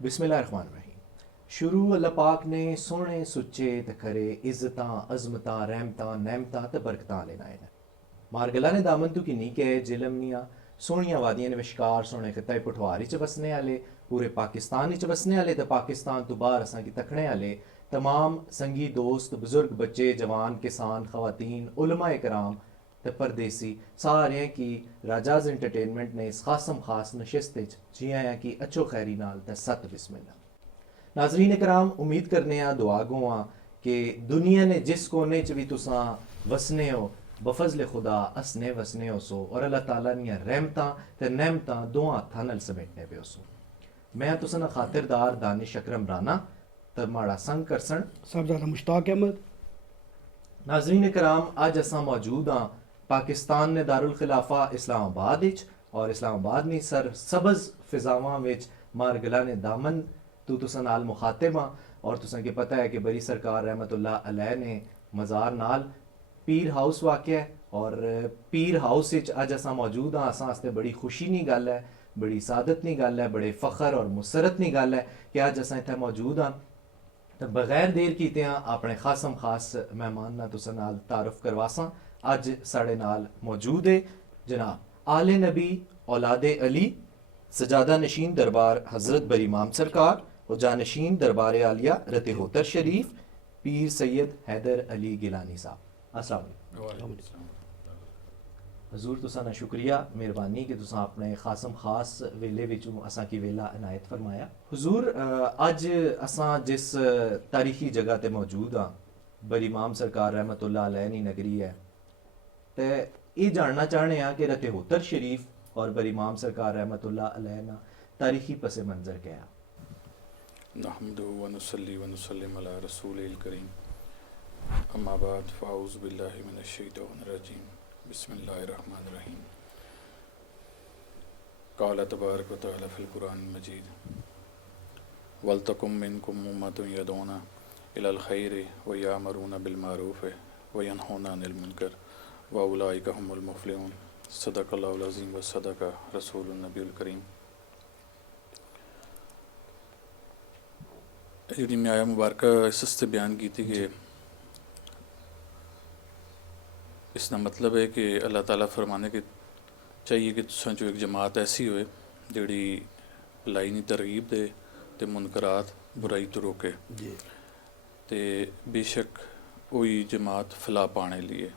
बिस्मिल्लाहिर्रहमानिर्रहीम। शुरू अल्लाह पाक ने सोहने सुच्चे ते खरे इज्जतां अजमतां रहमतां नेमतां ते बरकतां लेनाए न। मारगला ने दामन तू किन्नी के जिलमनियां सोहनियां वादियां ने विशकार सोहने खित्ते पठवारी च बसने आले पूरे पाकिस्तान च बसने आले ते पाकिस्तान तो बाहर असां की तकने आले तमाम संगी दोस्त बुजुर्ग बच्चे जवान किसान खवातीन उलमा कराम ते परदेसी सारे की राजाज एंटरटेनमेंट ने इस खासम खास नशिस्त जियां कि अच्छो खैरी नाल ते सत बिस्मिल्ला। नाजरीन कराम उम्मीद करने दुआ गुआ कि दुनिया ने जिस कोने च भी तुसां वसने हो बफजल खुदा हसने वसने हो सो और अल्लाह ताला दियां रहमतां ते नेमतां दोआं हत्थां नाल समेटने पे सो। मैं तुसां दा खातिरदार दानिश अकरम राना ते माड़ा संग करसन साहबजादा मुश्ताक अहमद। नाजरीन कराम अज असां मौजूद हाँ पाकिस्तान ने दारुल खिलाफा इस्लामाबाद विच और इस्लामाबाद नी सर सबज फिजावां विच मारगला ने दामन तो तुसां नाल मुखातिब हाँ और तुसां की पता है कि बड़ी सरकार रहमतुल्लाह अलैह ने मज़ार नाल पीर हाउस वाक़ है और पीर हाउस विच अज असां मौजूद हाँ। असां आस्ते बड़ी खुशी नी गल है, बड़ी सादत नी गल है, बड़े फखर और मुसरत नी गल है कि अज असां इत्थे मौजूद हाँ। तो बगैर देर कीते अपने खासम खास मेहमान ना तुसां नाल तारुफ करवासां। अज साढ़े नाल मौजूद है जनाब आले नबी औलादे अली सजादा नशीन दरबार हज़रत बरी इमाम सरकार और जानशीन दरबार आलिया रते होतर शरीफ पीर सैयद हैदर अली गिलानी साहब। अस्सलाम वालेकुम हजूर तुसां दा शुक्रिया मेहरबानी कि तुसां अपने खासम खास वेले विचों असां की वेला इनायत फरमाया। हुजूर अज असां जिस तारीखी जगह ते मौजूद हाँ बरी इमाम सरकार रहमतुल्लाह अलैह नी नगरी है ते ये जानना चाहने हैं कि रते होतर शरीफ और बरी इमाम सरकार रहमतुल्लाह अलैह ना तारीखी पस मंज़र क्या है। नहमदुहु व नुसल्ली व नुसल्लिम अला रसूलिल करीम अम्मा बाद फ़ाऊज़ु बिल्लाहि मिनश शैतानिर रजीम बिस्मिल्लाहिर्रहमानिर्रहीम। क़ाल तबारक व तआला फ़िल क़ुरानिल मजीद वलतकुम मिनकुम उम्मतुन यदऊना इलल खैरि व यामरूना बिल मारूफ़ व यनहौना अनिल मुनकर व उलाइका हुमुल मुफ़्लिहून। सदक़ल्लाहुल अज़ीम व सदक़ रसूलुन नबीयुल करीम। जी मैं आया मुबारक इस बयान की थी कि इसका मतलब है कि अल्लाह ताला फरमाने के चाहिए कि तुसां जो एक जमात ऐसी होए जिहड़ी भलाई नी तरगीब दे ते मुनकरात बुराई तो रोके ते बेशक वही जमात फला पाने लिए।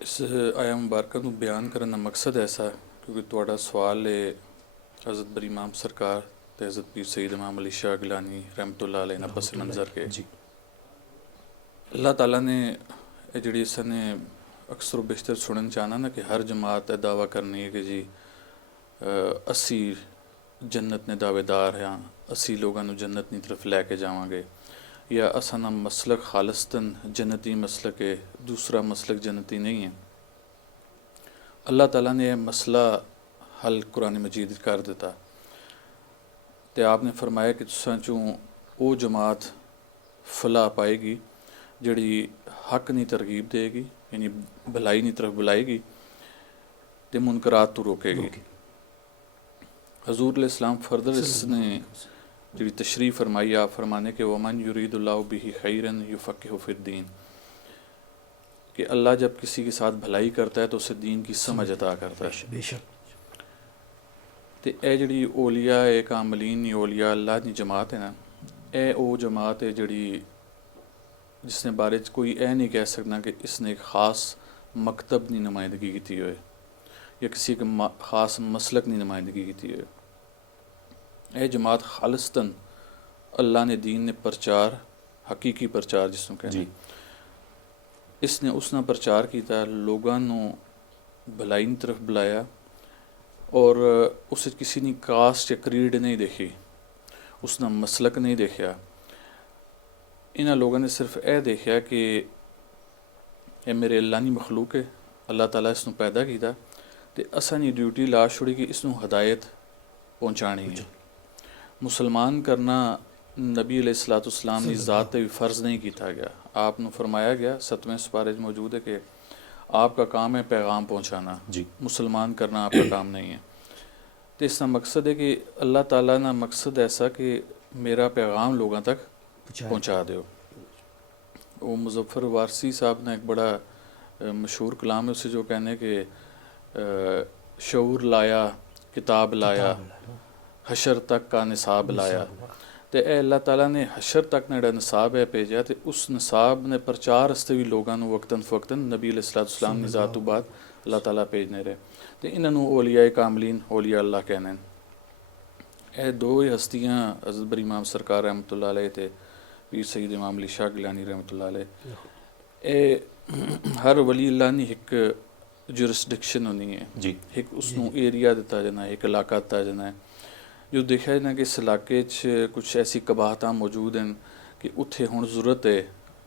इस आया मुबारक को बयान करने का मकसद ऐसा है क्योंकि तुहाडा सवाल है हज़रत बरी इमाम सरकार ते हज़रत पीर सईद इमाम अली शाह गिलानी रहमतुल्लाह अलैह ना पस मंज़र के जी अल्लाह ताला ने जी इसने अक्सर बेशतर सुनन चाहना ना कि हर जमात दावा करनी है कि जी असी जन्नत ने दावेदार हैं, असी लोगों को जन्नत की तरफ लैके जावांगे या असा ना मसलक खालिस्तन जन्नती मसलक है, दूसरा मसलक जन्नती नहीं है। अल्लाह ताला ने यह मसला हल कुरान मजीद कर दिता तो आपने फरमाया कि तुसां चों वो जमात फला पाएगी जिहड़ी हक नी तरगीब देगी यानी भलाई नी तरफ बुलाएगी ते मुनकरात तो रोकेगी। हजूर इस्लाम फर्दर इसने जी तशरीफ़ फरमाई आप फरमाने के वमन युरीदुल्लाहु बिही खैरन युफ़क़्क़िहु फ़िद्दीन कि अल्लाह जब किसी के साथ भलाई करता है तो उसे दीन की समझ अता करता है। बेशक तो यह जी ओलिया है कामलीन ओलिया अल्लाह की जमात है ना, यह वो जमात है जी जिसने बारे कोई यह नहीं कह सकता कि इसने एक ख़ास मकतब की नुमाइंदगी की हो या किसी एक ख़ास मसलक की नुमाइंदगी की हो। यह जमात खालिस्तन अल्लाह ने दीन ने प्रचार हकीकी प्रचार जिसनों कहते इसने उसना प्रचार किया लोगों भलाई की तरफ बुलाया और उसे किसी ने कास्ट या क्रीड नहीं देखी, उसना मसलक नहीं देखा। इन्होंने लोगों ने सिर्फ यह देखा कि यह मेरे अल्लाह की मखलूक है, अल्लाह ताला इसनों पैदा किया तो असां नी ड्यूटी ला छोड़ी कि इसनों हदायत पहुँचानी है। मुसलमान करना नबी अलैहिस्सलाम की ज़ात भी फ़र्ज़ नहीं किया गया। आपने फरमाया गया 7वें सुपारे मौजूद है कि आपका काम है पैगाम पहुँचाना, जी मुसलमान करना आपका काम नहीं है। तो इसका मकसद है कि अल्लाह ताला ना मकसद ऐसा कि मेरा पैगाम लोगों तक पहुँचा दो। वो मुज़फ़्फ़र वारसी साहब ने एक बड़ा मशहूर कलाम है उससे जो कहने कि शऊर लाया किताब लाया हशर तक का निसाब लाया। तो यह अल्लाह ताला ने हशर तक ने जिहड़ा निसाब है भेजा तो उस निसाब ने प्रचार वास्ते भी लोगों को वक्तन फवक्तन नबी अलैहिस्सलाम की ज़ात तो बाद अल्लाह ताला भेजने रहे। तो इन्होंने औलिया कामलीन औलिया अल्लाह कहने। यह दो ही हस्तियाँ हज़रत बरी इमाम सरकार रहमतुल्लाह अलैह ते पीर सईद इमाम अली शाह गिलानी रहमतुल्लाह अलैह। हर वली अल्लाह ने एक जुरिसडिक्शन होनी है जी, एक उसनों एरिया दिता जाना है, एक इलाका दिता जाना है। जो देखा जाना कि इस इलाके कुछ ऐसी कबाहत मौजूद हैं कि उत्थे हुण जरूरत है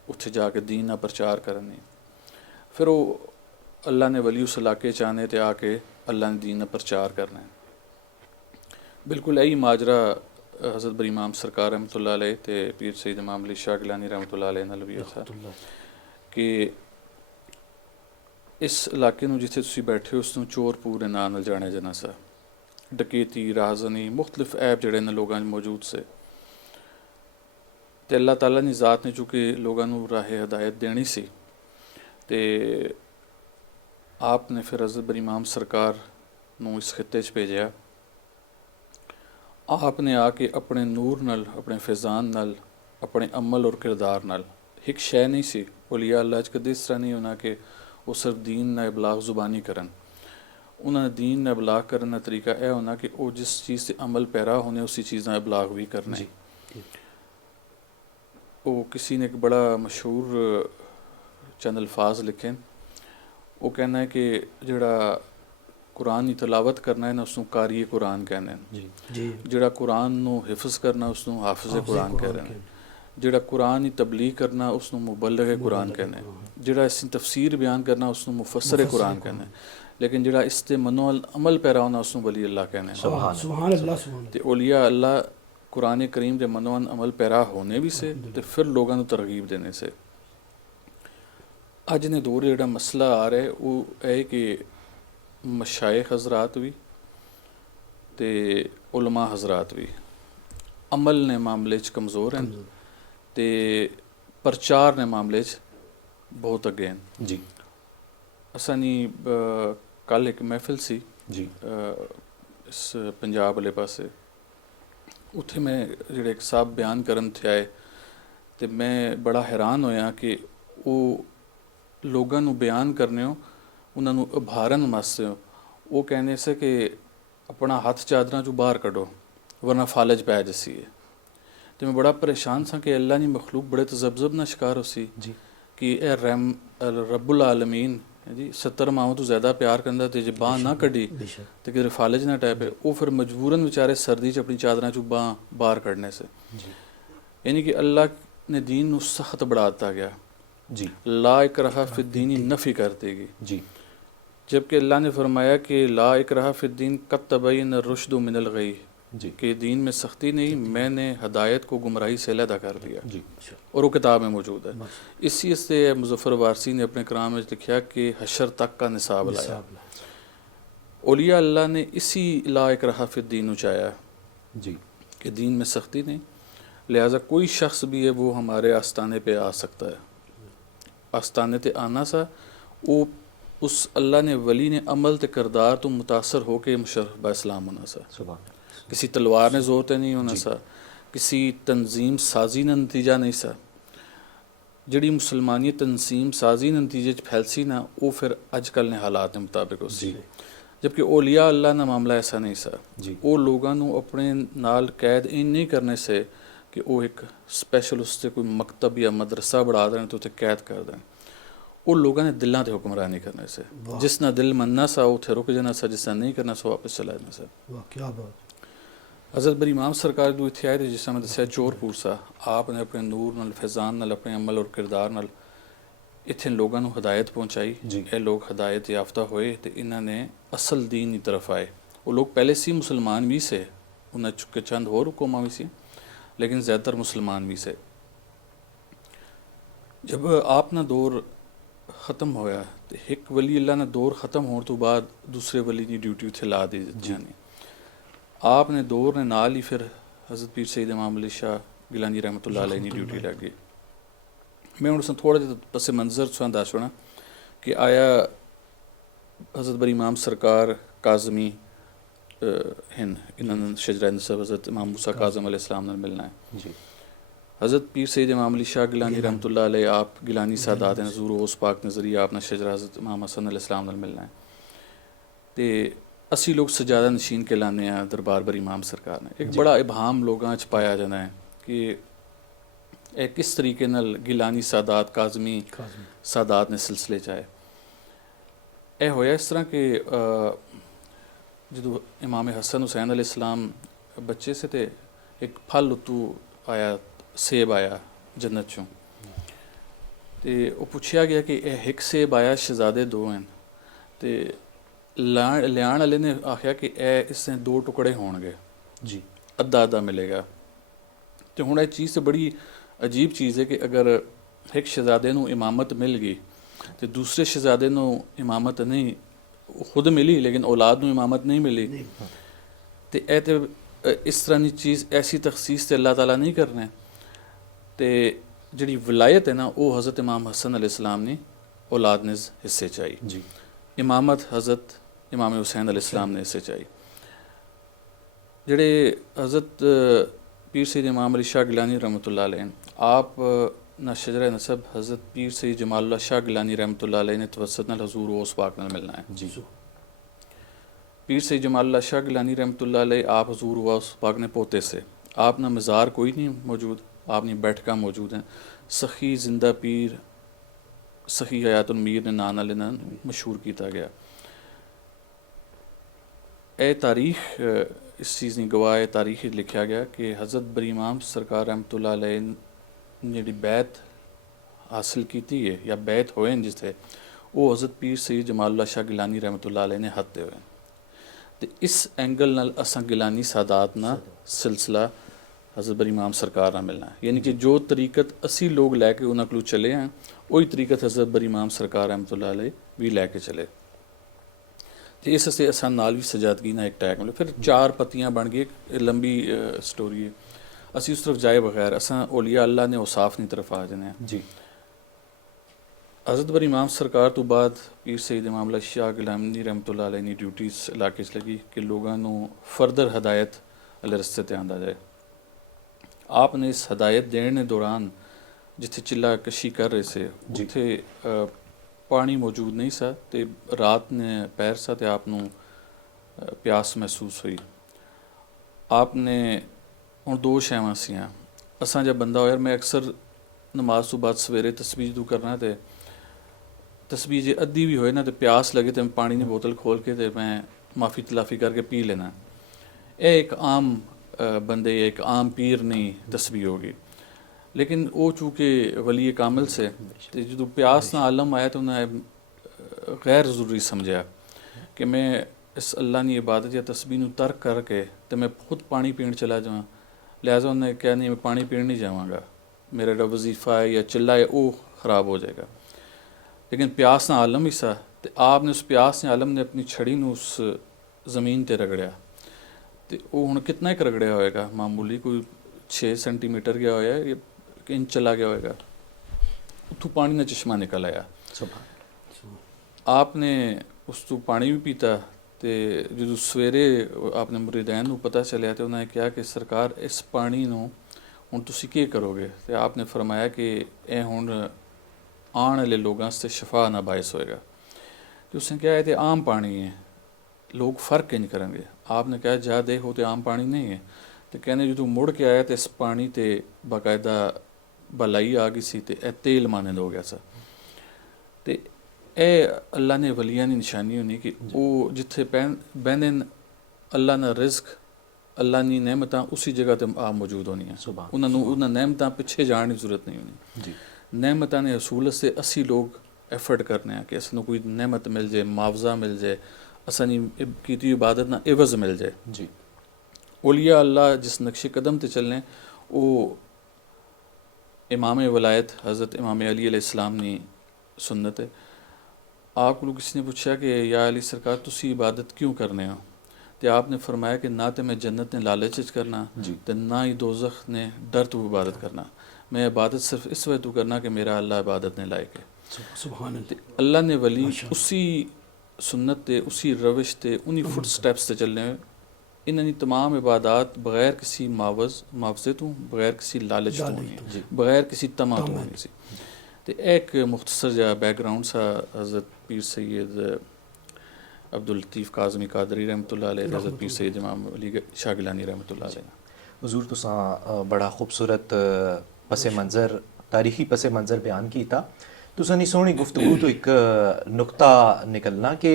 उत्थे जाके दीन का प्रचार करनी। फिर वो अल्लाह ने वली उस इलाके आने तो आके अल्लाह ने दीन का प्रचार करना है। बिल्कुल यही माजरा हज़रत बरी इमाम सरकार रहमतुल्लाह अलैह ते पीर सईद इमाम अली शाह गिलानी रहमतुल्लाह अलैह नाल भी ऐसा कि इस इलाके नूं जिथे तुसीं बैठे हो उसनूं चोरपुर दे नाम नाल जाने जाना सा। डकैती राहज़नी मुख्तलिफ ऐब जिहड़े ने लोगों में मौजूद से ते अल्लाह ताला की ज़ात ने चूँकि लोगों को राह हिदायत देनी सी ते आपने फिर हज़रत बरी इमाम सरकार नूं इस खिते च भेजा। आपने आके अपने नूर नाल अपने फैज़ान नाल अपने अमल और किरदार नाल एक शै नहीं सी औलिया अल्लाह च कदे इस तरह नहीं होना कि वो सिर्फ दीन ना इबलाग ज़ुबानी करन। उन्होंने दीन का इबलाग करने का तरीका यह होना कि वो जिस चीज़ से अमल पैरा होने उसी चीज़ का इबलाग भी करना है। वो किसी ने एक बड़ा मशहूर चंद अल्फाज लिखे वो कहना है कि जिहड़ा कुरान की तलावत करना है ना उसनूं कारी कुरान कहने जिहड़ा कुरान नूं हिफ्ज़ करना उसनूं हाफिज़ कुरान कह रहे हैं जिहड़ा कुरान की तबलीग करना उसनूं मुबल्लिग कुरान कहने जिहड़ा इसकी तफसीर बयान करना उसनूं मुफस्सिर कुरान कहने लेकिन जिहड़ा इस ते मनो अमल पैरा होना उसनूं वली अल्लाह कहने। सुभान अल्लाह ते औलिया अल्लाह कुरान करीम के मनो अमल पैरा होने भी से ते फिर लोगों को तरगीब देने से। अज ने दौर जिहड़ा मसला आ रहा है वो है कि मशाइख हजरात भी ते उलमा हजरात भी अमल ने मामले च कमज़ोर हैं ते प्रचार ने मामले च बहुत अगे हैं जी। असानी कल एक महफिल सी जी इस पंजाब वाले पासे उत्थे मैं जिहड़े एक साहब बयान करन थे आए तो मैं बड़ा हैरान होया कि वो लोगों नूं बयान करने हो उन्हां नूं उभारन वास्ते वो कहने से कि अपना हथ चादरां चों बाहर कढो वरना फालज पै जसी है। तो मैं बड़ा परेशान सा कि अल्लाह की मखलूक बड़े तजब्जब ना शिकार हो सी जी कि रब्बुल आलमीन जी 70 माहों तो ज़्यादा प्यार करता तो जे बांह ना कढ़ी तो कि फालज ना टै पे वो फिर मजबूरन बेचारे सर्दी च अपनी चादरां चों बांह बाहर कढ़ने से यानी कि अल्लाह ने दीन नूं सख्त बढ़ा दिता गया जी ला इकराहा फिद्दीन नफ़ी कर देगी जी। जबकि अल्लाह ने फरमाया कि ला इकराहा फिद्दीन कद तबय्यन रुश्द मिनल गई जी कि दीन में सख्ती नहीं मैंने हदायत को गुमराही से अलहदा कर दिया जी और वो किताब में मौजूद है। इसी से मुज़फ़्फ़र वारसी ने अपने कलाम में लिखा कि हशर तक का निसाब लाया। औलिया अल्लाह ने इसी ला इकराहा फिद्दीन चाया जी कि दीन में सख्ती नहीं लिहाजा कोई शख्स भी है वो हमारे आस्ताने पे आ सकता है। आस्ताने ते आना सा वो उस अल्लाह ने वली ने अमल ते किरदार तो मुतासर हो के मुशर्रफ बा इस्लाम होना सा। सुभान किसी तलवार ने जोर ते नहीं होना सा किसी तंजीम साजी ने नतीजा नहीं सा। जिहड़ी मुसलमानी तंजीम साजी नतीजे फैलसी ना वो फिर अजकल ने हालात के मुताबिक उसी जबकि औलिया अल्लाह ना मामला ऐसा नहीं सा जी। वो लोगों को अपने नाल कैद इन नहीं करने से कि वो एक स्पैशल उससे कोई मकतब या मदरसा बढ़ा दें तो उत्थे कैद कर दें। वो लोगों ने दिलों से हुक्मरानी करने से जिसना दिल मनना सा उत्थे रुक जाना सा जिसना नहीं करना सा वापस चला जाना सा। क्या बात। हज़रत बरी इमाम सरकार जो इत्थे आए थे जिस समय दस्या चोरपुर सा आपने अपने नूर नाल फैज़ान नाल अपने अमल और किरदार नाल इत्थे लोगों को हदायत पहुँचाई। ये लोग हदायत याफ्ता होए तो इन्होंने असल दीन की तरफ आए। वो लोग पहले से मुसलमान भी से उन्हें चुके चंद होर कौमां भी सी लेकिन ज़्यादातर मुसलमान भी से। जब आपना दौर ख़त्म होया तो एक वली अल्लाह ने दौर ख़त्म होने तो बाद दूसरे वली की ड्यूटी उत्थे ला दी जानी आपने दौर ने नाल ही फिर हज़रत पीर सईद इमाम अली शाह गिलानी रहमतुल्लाह अलैह दी ड्यूटी लग गई। मैं हूँ थोड़ा जिहा पस मंजर तुसें दस छोड़ा कि आया हज़रत बरी इमाम सरकार काज़मी हिंद इन्होंने शजरा नसब हज़रत इमाम मूसा काज़म अलैहिस्सलाम नाल मिलना है जी हज़रत पीर सईद इमाम अली शाह गिलानी रहमतुल्लाह अलैह आप गिलानी सादात हैं हज़ूर उस पाक नज़रिया अपना शजरा हज़रत इमाम हसन अलैहिस्सलाम नाल मिलना है तो असी लोग सजादा नशीन के लाने हैं दरबार बरी इमाम सरकार ने एक बड़ा इबहाम लोगों च पाया जाता है कि किस तरीके नाल गिलानी सादात काज़मी काज़मी सादात ने सिलसिले च आए यह होया इस तरह कि जो इमाम हसन हुसैन अलैहिस्सलाम बच्चे से थे एक फल उत्तू आया सेब आया जन्नत चों ते वो पुछया गया कि यह एक सेब आया शहजादे दो हैं ते लियाण वाले ने आख्या कि इसने दो टुकड़े होणगे जी अद्धा अद्धा मिलेगा तो हुण इह चीज़ तो बड़ी अजीब चीज़ है कि अगर एक शहजादे नूं इमामत मिल गई तो दूसरे शहजादे नूं इमामत नहीं खुद मिली लेकिन औलाद नूं इमामत नहीं मिली तो यह तो इस तरह की चीज़ ऐसी तखसीस तो अल्लाह ताला नहीं करने तो जिहड़ी विलायत है ना वो हज़रत इमाम हसन अलैहिस्सलाम ने औलाद ने हिस्से च आई जी इमामत हज़रत इमाम हुसैन अलैहिस्सलाम ने हिस्से च आई जिहड़े हज़रत पीर सईद इमाम अली शाह गिलानी रहमतुल्लाह अलैह आप ना शजरा नसब हज़रत पीर सईद जमालुल्लाह शाह गिलानी रहमतुल्लाह अलैह ने तवस्सुत नाल हज़ूर उस पाक नाल मिलना है जी पीर सईद जमालुल्लाह शाह गिलानी रहमतुल्लाह अलैह आप हज़ूर उस पाक ने पोते से आप ना मज़ार कोई नहीं मौजूद आपनी बैठका मौजूद हैं सखी जिंदा पीर सखी हयातुल मीर ने नाम नाल इन्हां नूं मशहूर किया गया ए तारीख इस चीज़ की गवाह है तारीख लिखा गया कि हज़रत बरी इमाम सरकार रहमतुल्लाह अलैह ने जी बैत हासिल की है या बैत होए जिथे वो हज़रत पीर सईद जमालुल्लाह शाह गिलानी रहमतुल्लाह अलैह ने हत्ते हुए तो इस एंगल नाल असां गिलानी सादात ना सिलसिला हज़रत बरी इमाम सरकार ना मिलना है यानी कि जो तरीकत असी लोग लैके उन्होंने को चले हैं वही तरीकत हज़रत बरी इमाम सरकार रहमतुल्लाह अलैह भी लैके चले तो इस से असां नाल भी सजादगी ना एक टैग मिले फिर चार पत्तियां बन गई लंबी स्टोरी है असी उस तरफ जाए बगैर असां औलिया अल्लाह ने औसाफ की तरफ आ जाने हैं जी हज़रत बरी इमाम सरकार तो बाद पीर सईद इमाम अली शाह गिलानी रहमतुल्लाह अलैह की ड्यूटी इस इलाके च लगी कि लोगों को फर्दर हदायत वाले रस्ते ते आंदा जाए आपने इस हदायत देने दौरान जिथे चिल्ला कशी कर रहे थे उत्थे पानी मौजूद नहीं सा ते रात ने पैर सा ते आप प्यास महसूस हुई आपने हुण दो शैवां सियां असां जब बंदा होया मैं अक्सर नमाज तो बाद सवेरे तस्बीह दू करना ते तस्बीह जे अद्धी भी होए ना तो प्यास लगे तो पानी की बोतल खोल के तो मैं माफ़ी तलाफ़ी करके पी लेना यह एक आम बंदे एक आम पीर नहीं तस्बीह होगी लेकिन वो चूँकि वली कामिल से तो जो प्यास ना आलम आया तो उन्हें गैर ज़रूरी समझा कि मैं इस अल्लाह की इबादत या तस्बीह नूं तर्क करके तो मैं खुद पानी पीण चला जावां लिहाजा उन्हें क्या नहीं मैं पानी पीण नहीं जावांगा मेरा जो वजीफ़ा है या चिल्ला है वो ख़राब हो जाएगा लेकिन प्यास ना आलम ही सा तो आपने उस प्यास ने आलम ने अपनी छड़ी नूं उस ज़मीन ते रगड़िया तो वो हुण कितना एक रगड़िया होएगा मामूली कोई 6 सेंटीमीटर गया होया या इंच चला गया होएगा उत्थों पानी का चश्मा निकल आया आपने उस तो पानी भी पीता तो जो सवेरे आपने मुरीदैन नूं पता चलिया तो उन्होंने कहा कि सरकार इस पानी नूं हुण तुसीं की करोगे तो आपने फरमाया कि यह हुण आने वाले लोगों से शफा ना बायस होएगा तो उसने कहा है तो आम पानी है लोग फ़र्क नहीं करेंगे आपने कहा जा देखो तो आम पानी नहीं है तो कहने जो तू मुड़ के आया तो इस पानी ते बाकायदा भलाई आ गई सी ते तेल माने हो गया सा तो यह अल्लाह ने वलियां की निशानी होनी कि वो जिथे बहने अल्लाह ना रिज़्क अल्लाह की नेमत उसी जगह ते आ मौजूद होनी है उन्होंने नेमत पिछे जाने की जरूरत नहीं होनी नेमत ने असूलत से असी लोग एफर्ट करने हैं कि असनों कोई नेमत मिल जाए मुआवजा मिल जाए असानी की इबादत ना एवज़ मिल जाए जी औलिया अल्लाह जिस नक्शे कदम ते चलने वो इमाम वलायत हज़रत इमाम अली अलैहिस्सलाम की सुन्नत है आप लोग किसी ने पूछा कि या अली सरकार तुसी इबादत क्यों करने हो ਤੇ आपने फरमाया कि ना तो मैं जन्नत ने लालच च करना जी। ते ना ही दोज़ख ने डर तो इबादत करना। मैं इबादत सिर्फ इस वजह तो करना कि मेरा अल्लाह इबादत ने लायक है। सुभान ते अल्लाह। अल्लाह ने वली माशाअल्लाह। उसी सुन्नत ते उसी रविश ते उन्हीं फुट स्टैप्स ते चलने इन्होंने तमाम इबादत बगैर किसी मुआवजे तो बगैर किसी लालच तो लालच होनी जी। बगैर किसी तमा तो तमा होनी सी। तो एक मुख्तसर जहा बैकग्राउंड सा हज़रत पीर सैयद अब्दुल लतीफ़ काज़मी कादरी रहमतुल्लाह अलैह, हज़रत पीर सैयद इमाम अली शाह गिलानी रहमतुल्लाह अलैह। हुजूर तुसां बड़ा खूबसूरत पस मंज़र तारीखी पस मंज़र बयान कीता। तुसां दी सोहनी गुफ्तगू तो एक नुक्ता निकलना कि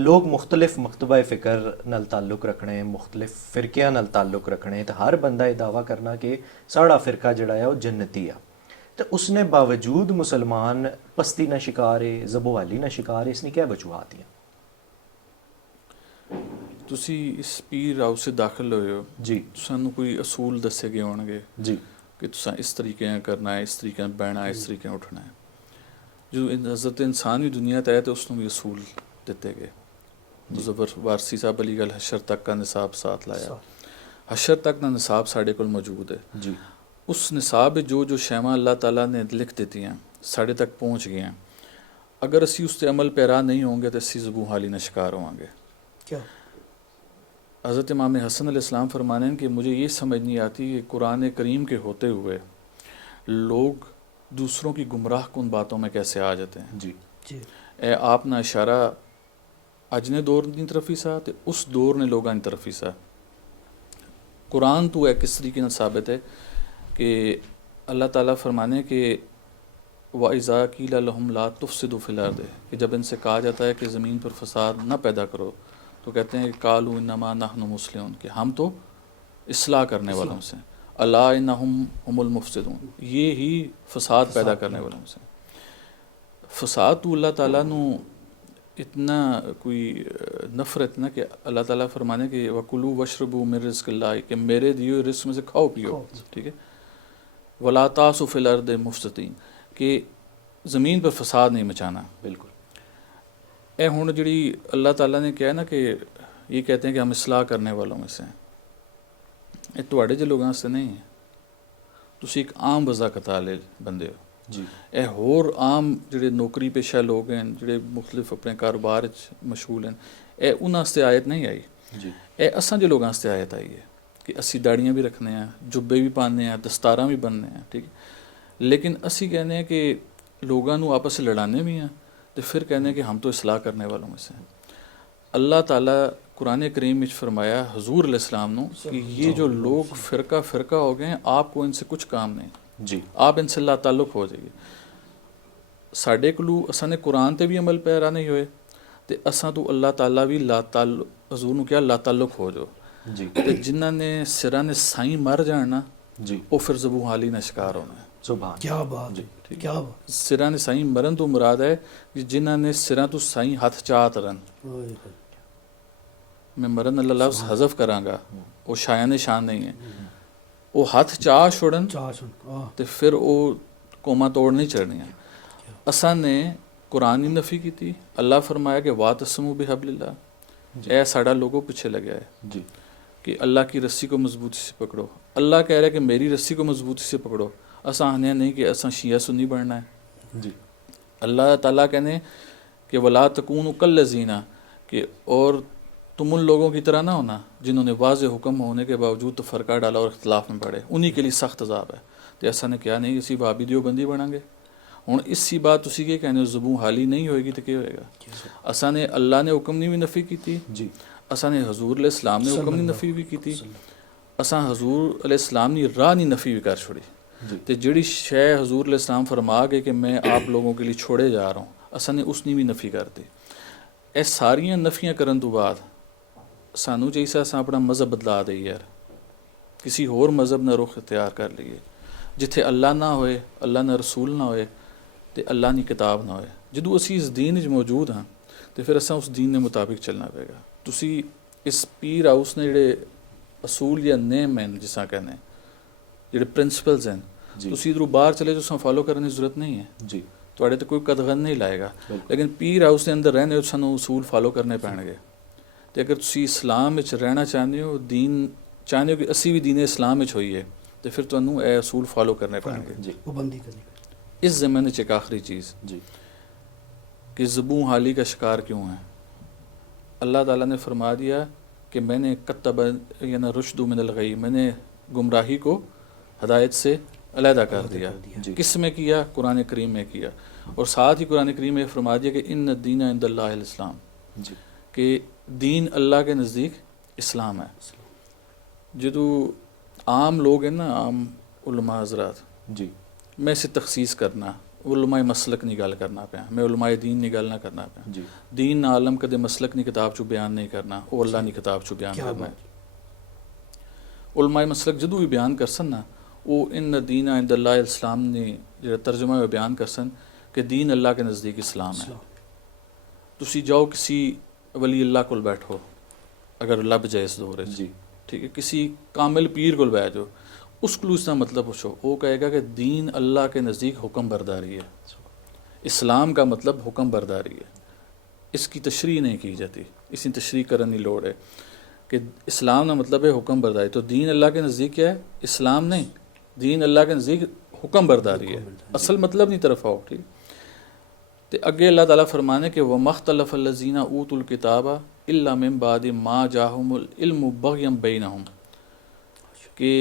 लोग मुख्तलिफ मकतबा फ़िक्र नाल ताल्लुक़ रखने, मुख्तलिफ फ़िरकियां नाल ताल्लुक़ रखने, तो हर बंदा ये दावा करना कि साड़ा फ़िरका जड़ा है वो जन्नती आ, तो उसने बावजूद मुसलमान पस्ती ना शिकार है, ज़बोवाली ना शिकार है, इसने क्या वजूहात हैं? तुसी इस पीर हाउस से दाखिल होए हो जी सानू कोई असूल दसे गए होंगे जी कि तुसा इस तरीके नाल करना है, इस तरीके नाल बहना है, इस तरीके नाल उठना है। जो हज़रत इंसान भी दुनिया ते आया तो उसनों भी असूल दिते गए। मुज़फ़्फ़र वारसी साहब अली गल हशर तक का निसाब साथ लाया। हशर तक का निसाब साढ़े कोल मौजूद है। जी उस निसाब जो जो शैवां अल्लाह ताला ने लिख दी हैं साढ़े तक पहुँच गई हैं, अगर असी उस अमल पैरा नहीं होंगे तो असी ज़बू हाली ना शिकार होंगे। क्या हज़रत इमाम हसन अलैहिस्सलाम फरमाने हैं कि मुझे ये समझ नहीं आती कि कुरान करीम के होते हुए लोग दूसरों की गुमराह कुन बातों में कैसे आ जाते हैं। जी जी ए आप ना इशारा अज ने दौर की तरफ ही सा तो उस दौर ने लोगों की तरफ ही सा। कुरान तो है किस तरीके से साबित है कि अल्लाह ताला फरमाने कि वाइज़ा कीला लहुम ला तुफ़सिदू फ़िल अर्द, कि जब इनसे कहा जाता है कि ज़मीन पर फसाद न पैदा करो तो कहते हैं कि कालू इन्नमा नहनु मुस्लिमून, कि हम तो इस्लाह करने वालों से, अला इन्नहुम हुमुल मुफ़सिदून, ये ही फसाद पैदा करने वालों से। फसाद तो अल्लाह ताला नू इतना कोई नफ़रत ना कि अल्लाह ताला फरमाने कि वकुलू वशरबू मिन रिज़्क़िल्लाह, कि मेरे दिए हुए रिज़्क़ में से खाओ पियो, ठीक है। वला तासु फ़िल अर्द मुफ़सिदीन, कि ज़मीन पर फसाद नहीं मचाना। बिल्कुल। ए हुण जिहड़ी अल्लाह ताला ने कहा ना कि ये कहते हैं कि हम इस्लाह करने वालों में से, ये तुहाड़े जे लोगों से नहीं है। तुसी एक आम वज़ाकत वाले बंदे हो जी ए होर आम जिहड़े नौकरी पेशा लोग हैं, जिहड़े मुख्तलिफ अपने कारोबार च मशगूल हैं, ए उन्हां आस्ते आयत नहीं आई। जी ए असां जे लोगों आस्ते आयत आई है कि असी दाड़ियाँ भी रखने हैं, जुब्बे भी पाने हैं, दस्तारां भी बनने हैं, ठीक है। लेकिन असी कहने हैं कि लोगों नू आपस से लड़ाने भी हैं तो फिर कहने हैं कि हम तो इस्लाह करने वालों में से हैं। अल्लाह ताला कुरान करीम में फरमाया हजूर अलैहिस्सलाम नू कि ये जो लोग फ़िरका फ़िरका हो गए हैं, आपको इनसे कुछ काम नहीं, जी आप इनसे ला ताल्लुक़ हो जाइए। साढ़े कोलू असां ने कुरान ते भी अमल पैरा नहीं होए तो असां तो अल्लाह ताला भी ला ताल्लुक़ हजूर नू क्या ला ताल्लुक़ हो जाओ। जी तो जिन्हां ने सिरा ने साईं मर जाना जी वो फिर ज़बू हाली ना शिकार होना है। सुभान क्या बात जी, है, क्या बात। सिरां ने साईं मरन तो मुराद है कि जिन्हां ने सिरां तो साईं हथ चाह तरन। ओए होए। मैं मरन अल्लाह लफ्ज़ हज़फ करांगा, वो शायान शान नहीं है। वो हथ चाह छोड़न चाह सुन तो फिर वो कोमा तोड़ नहीं चढ़नियाँ। असां ने कुरान की नफ़ी की थी। अल्लाह फरमाया कि वातसमू बिहब्लिल्लाह, ऐ साड़ा लोगों पीछे लगे है जी कि अल्लाह की रस्सी को मजबूती से पकड़ो। अल्लाह कह रहा है कि मेरी रस्सी को मजबूती से पकड़ो। असां आने नहीं कि असां शिया सुन्नी बनना है। जी अल्लाह ताला कहने कि वला तकूनु कल्लज़ीना, कि और तुम उन लोगों की तरह ना होना जिन्होंने वाज़े हुक्म होने के बावजूद तो फ़रका डाला और इख्तलाफ में पड़े, उन्हीं के लिए सख्त अज़ाब है। तो ऐसा ने क्या नहीं इसी भाभी दियोबंदी बनांगे। हुण इसी बात तुसी के कहने ज़बू हाली नहीं होएगी तो क्या होएगा। असा ने अल्लाह ने हुक्म नहीं भी नफ़ी की थी, जी असा ने हजूर अलैहिस्सलाम ने हुक्म नहीं नफ़ी भी की थी, असा हजूर अलैहिस्सलाम की राह नहीं नफ़ी भी कर छोड़ी। तो जिहड़ी शै हजूर अलैहिस्सलाम फरमा गए कि मैं आप लोगों के लिए छोड़े जा रहा हूँ, असा ने उसनी भी नफ़ी कर दी। ये सारियां नफ़ियां करन तो बाद सानू चाहिए अस अपना मज़हब बदला दे यार, किसी होर मज़हब ना रुख इख्तियार कर लीए जिथे अल्लाह ना होए, अल्लाह ना रसूल ना होए तो अल्लाह की किताब ना होए। जदों असी इस दीन मौजूद हाँ तो फिर असा उस दीन के मुताबिक चलना पेगा। तुसी इस पीर हाउस ने जिहड़े असूल या नेम हैं, जिसा कहने जिहड़े प्रिंसिपल्स हैं, तुसी इधरों बाहर चले जो फॉलो करने की जरूरत नहीं है जी तुहाडे ते कोई कदगन नहीं लाएगा। लेकिन पीर हाउस के अंदर रहने सानू उसूल फॉलो करने पैणगे। ਤੇ ਅਗਰ ਤੁਸੀਂ ਇਸਲਾਮ ਵਿੱਚ ਰਹਿਣਾ ਚਾਹੁੰਦੇ ਹੋ, ਦੀਨ ਚਾਹੁੰਦੇ ਹੋ ਕਿ ਅਸੀਂ ਵੀ ਦੀਨ ਇਸਲਾਮ ਵਿੱਚ ਹੋਈਏ, ਤੇ ਫਿਰ ਤੁਹਾਨੂੰ ਇਹ ਅਸੂਲ ਫॉलो करने ਪੈਣਗੇ। जी पाबंदी करनी इस ज़माने च एक आखिरी चीज़ जी कि ज़बू हाली का शिकार क्यों है। अल्लाह ताला ने फरमा दिया कि मैंने कत्तब यानी रुश्दु मिनल गई, मैंने गुमराही को हदायत से अलहदा कर दिया। जी किस में किया? कुरान करीम में किया। और साथ ही कुरान करीम में फरमा दिया कि इन्न दीन इंदल्लाहिल इस्लाम, जी कि दीन अल्लाह के नज़दीक इस्लाम है। जो आम लोग हैं ना, आम उलमा हज़रात, जी मैं इसे तखसीस करना उलमाए मसलक नहीं गल करना पाया, मैं उलमाए दीन नहीं गल ना करना पाया। जी दीन आलम कदे मसलक नहीं किताब चो बयान नहीं करना, वो अल्लाह नहीं किताब चो बयान क्या करना बात है। उलमाए मसलक जदों भी बयान करसन ना, वो इन दीन इंदल्लाह इस्लाम ने जो तर्जुमा है बयान करसन कि दीन अल्लाह के नज़दीक इस्लाम है। तुसी जाओ किसी वली अल्लाह कोल बैठो, अगर लब जाए इस दौर च, जी ठीक है, किसी कामिल पीर कोल बैठ जाओ, उस कोल उसका मतलब पुछो, वो कहेगा कि दीन अल्लाह के नज़दीक हुक्म बरदारी है। इस्लाम का मतलब हुक्म बरदारी है। इसकी तशरीह नहीं की जाती, इसकी तशरीह करने की लोड़ है कि इस्लाम का मतलब है हुक्म बरदारी। तो दीन अल्लाह के नज़दीक क्या है? इस्लाम नहीं, दीन अल्लाह के नज़दीक हुक्म बरदारी है। असल मतलब नहीं तरफ आओ, ठीक। तो अगे अल्लाह ताला फरमाने के व मख्तलफ़ल्लज़ीना ऊतुल किताबा इल्ला मिन बादि मा जाहुमुल इल्मु बग़यम बैनहुम, कि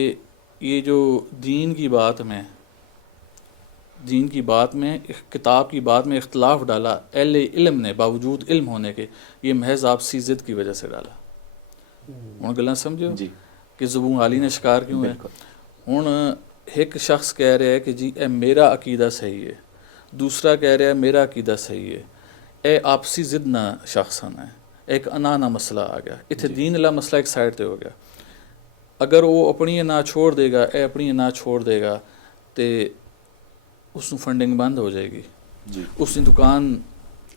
ये जो दीन की बात में किताब की बात में इख्तलाफ डाला अहले इल्म ने, बावजूद इल्म होने के, ये महज आपसी ज़िद की वजह से डाला। हुण गल्लां समझो जी कि ज़बून हाली ने शिकार क्यों है। हुण एक शख्स कह रहा है कि जी ए मेरा अकीदा सही है, दूसरा कह रहा है मेरा अकीदा सही है। ए आपसी ज़िद ना शख्स है, एक अना मसला आ गया इत्थे। दीन अल्लाह मसला एक साइड ते हो गया। अगर वो अपनी ना छोड़ देगा, ए अपनी ना छोड़ देगा, तो उसनू फंडिंग बंद हो जाएगी, जी उसकी दुकान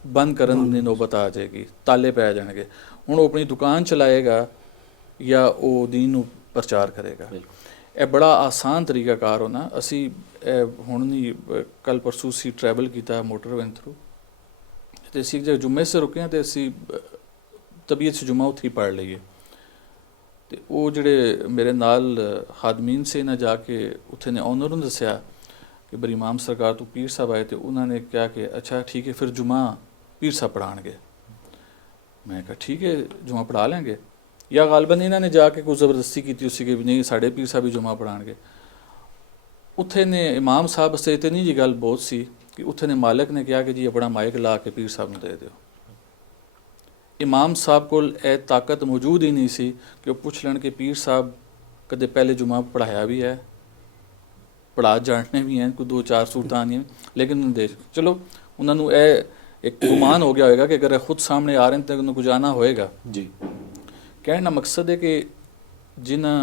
बंद करन दी नौबत आ जाएगी, ताले पै जाएंगे। हुण वो अपनी दुकान चलाएगा या वो दीन नू प्रचार करेगा। ਇਹ बड़ा आसान तरीकाकार होना। असी हुण नहीं, कल परसों असी ट्रैवल किया मोटरवे थ्रू, तो असी एक जगह जुम्मे से रुके तो असी तबीयत से जुम्मा उत्थे ही पढ़ लीए। तो वो जिहड़े मेरे नाल खादमीन से ना जाके उत्थे ने ऑनर नूं दस्सिया कि बरी इमाम सरकार तो पीर साहब आए, तो उन्होंने कहा कि अच्छा ठीक है फिर जुम्मा पीर साहब पढ़ाएंगे। मैं कहा ठीक है जुम्मा पढ़ा लेंगे, या गालबन इन्होंने जाके कोई ज़बरदस्ती की उसी कि नहीं साढ़े पीर साहब ही जुम्मा पढ़ाएंगे। उत्थे ने इमाम साहब से इतनी जी गल बहुत सी कि उत्थे ने मालिक ने कहा कि जी अपना माइक ला के पीर साहब नूं दे दिओ। इमाम साहब को यह ताकत मौजूद ही नहीं सी कि वो पुछ लैन कि पीर साहब कदे पहले जुम्मा पढ़ाया भी है, पढ़ा जानने भी हैं, कोई 2-4 सूरतां आनियां, लेकिन उन्होंने देख चलो उन्होंने एक गुमान हो गया होगा कि अगर खुद सामने आ रहे हैं तो उन्होंने कुछ आना होएगा। जी कहने का मकसद है कि जिन्हां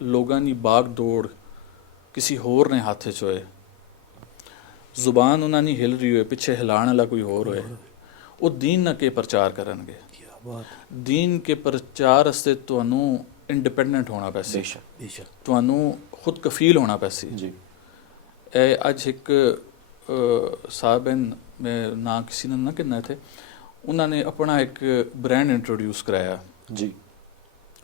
लोगों की बाग दौड़ किसी होर ने हाथ च होए, जुबान उन्होंने हिल रही होए, पिछे हिलाने वाला कोई होर होए, वो दीन न के प्रचार करनगे। क्या बात। दीन के प्रचार वास्ते तुहानू इंडिपेंडेंट होना पैसे, बेशक तुहानू खुद कफील होना पैसे। जी ए अज एक साहब हैं, मैं ना किसी ने ना कहना थे, उन्होंने अपना एक ब्रांड इंट्रोड्यूस कराया जी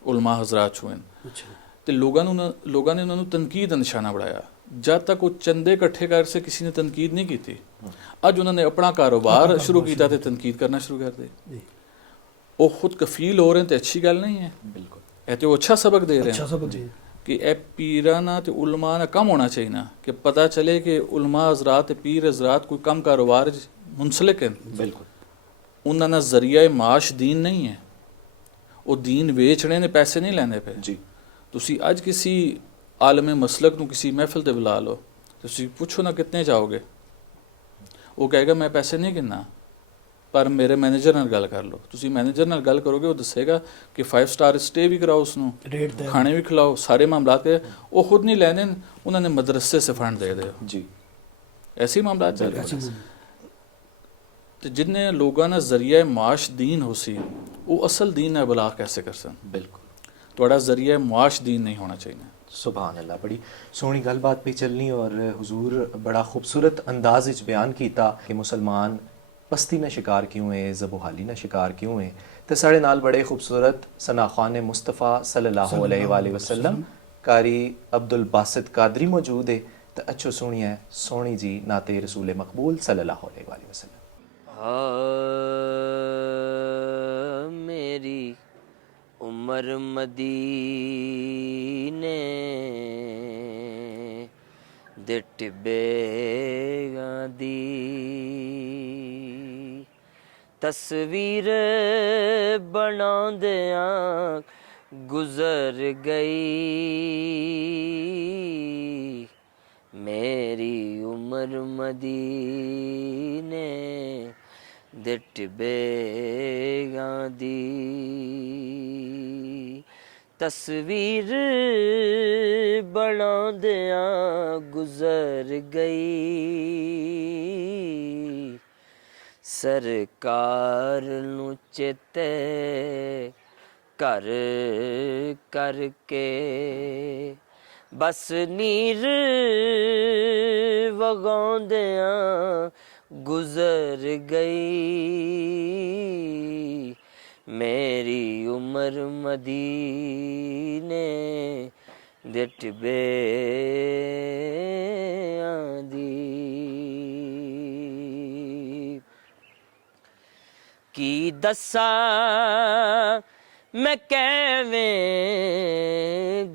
उलमा हजरात छुए, अच्छा तो लोगों ने उन्होंने तनकीद का निशाना बनाया। जब तक वो चंदे इकट्ठे कर से किसी ने तनकीद नहीं की थी, अज उन्होंने अपना कारोबार शुरू किया तो तनकीद करना शुरू कर दी। जी वो खुद कफील हो रहे हैं तो अच्छी गल नहीं है, बिल्कुल ये तो अच्छा सबक दे रहे अच्छा हैं सब जी कि ए पीराना तो उलमा ना कम होना चाहिए ना, कि पता चले कि उलमा हजरात पीर हजरात कोई कम कारोबार मुंसलिक हैं, बिल्कुल उन्होंने जरिया माश दीन नहीं है, वो दीन वेचने ने पैसे नहीं लेने पे। जी तुसी अज किसी आलम मसलक नूं किसी महफिल ते बुला लो, तुसी पुछो ना कितने जाओगे, वो कहेगा मैं पैसे नहीं गिनना, पर मेरे मैनेजर नाल गल कर लो। तुसी मैनेजर नाल गल करोगे, वो दसेगा कि 5 स्टार स्टे भी कराओ, उसनूं रेट तय खाने भी खिलाओ, सारे मामलात के वो खुद नहीं लेने, उन्होंने मदरसे से फंड दे दे। जी ऐसे ही मामलात चल ऐसी रहे। तो जिन्हें लोगों ने जरिया माश दीन हो सी, वो असल दीन है बलाग कैसे कर सन। बिल्कुल थोड़ा जरिया माश दीन नहीं होना चाहिए। सुभान अल्लाह, बड़ी सोहनी गलबात पे चलनी, और हुजूर बड़ा खूबसूरत अंदाज बयान किया कि मुसलमान पस्ती ना शिकार क्यों है, ज़बोहाली ना शिकार क्यों है। ਤੇ ਸਾਡੇ ਨਾਲ ਬੜੇ ਖੂਬਸੂਰਤ ਸਨਾ ਖਾਨ ਮੁਸਤਫਾ सल्लल्लाहु अलैहि वसल्लम कारी अब्दुल बासित कादरी मौजूद है। तो अच्छो सुनिए सोनी जी नाते रसूल मकबूल सल्लल्लाहु अलैहि वसल्लम। मेरी उम्र मदीने दे टिब्बे दी तस्वीर बनांदियां गुजर गई मेरी उम्र मदीने दे टिब्बे दी तस्वीर बनांदियां गुजर गई सरकार नू चेते कर करके बस नीर वगांदियां गुजर गई मेरी उम्र मदीने दे टिब्बे दी की दसा मैं कैवें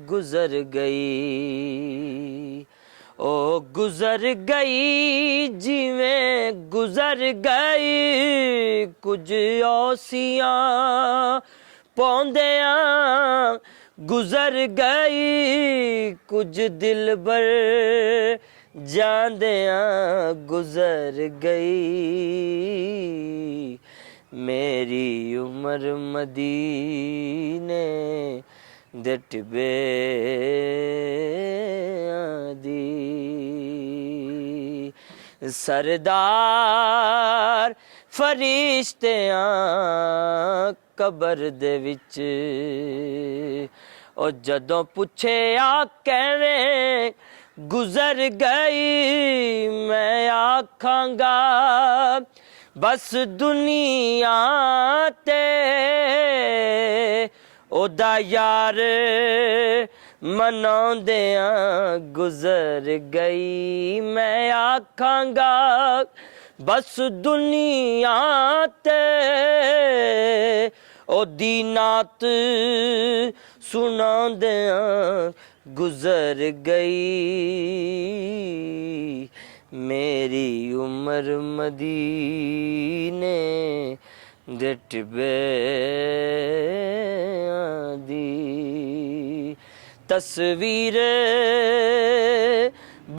गुजर गई ओ गुजर गई जिवें गुजर गई कुछ औसियां पौंदियां गुजर गई कुछ दिलबर जांदियां गुजर गई मेरी उम्र मदीने दे टिब्बे दी सरदार फरिश्तियां कबर दे विच ओ जदों पुछे आ कैवें गुजर गई मैं आखांगा बस दुनिया ते ओदा यार मनांदियां गुजर गई मैं आखांगा बस दुनिया ते ओदी नात सुनांदियां गुजर गई मेरी उम्र मदीने दे टिब्बे दी तस्वीर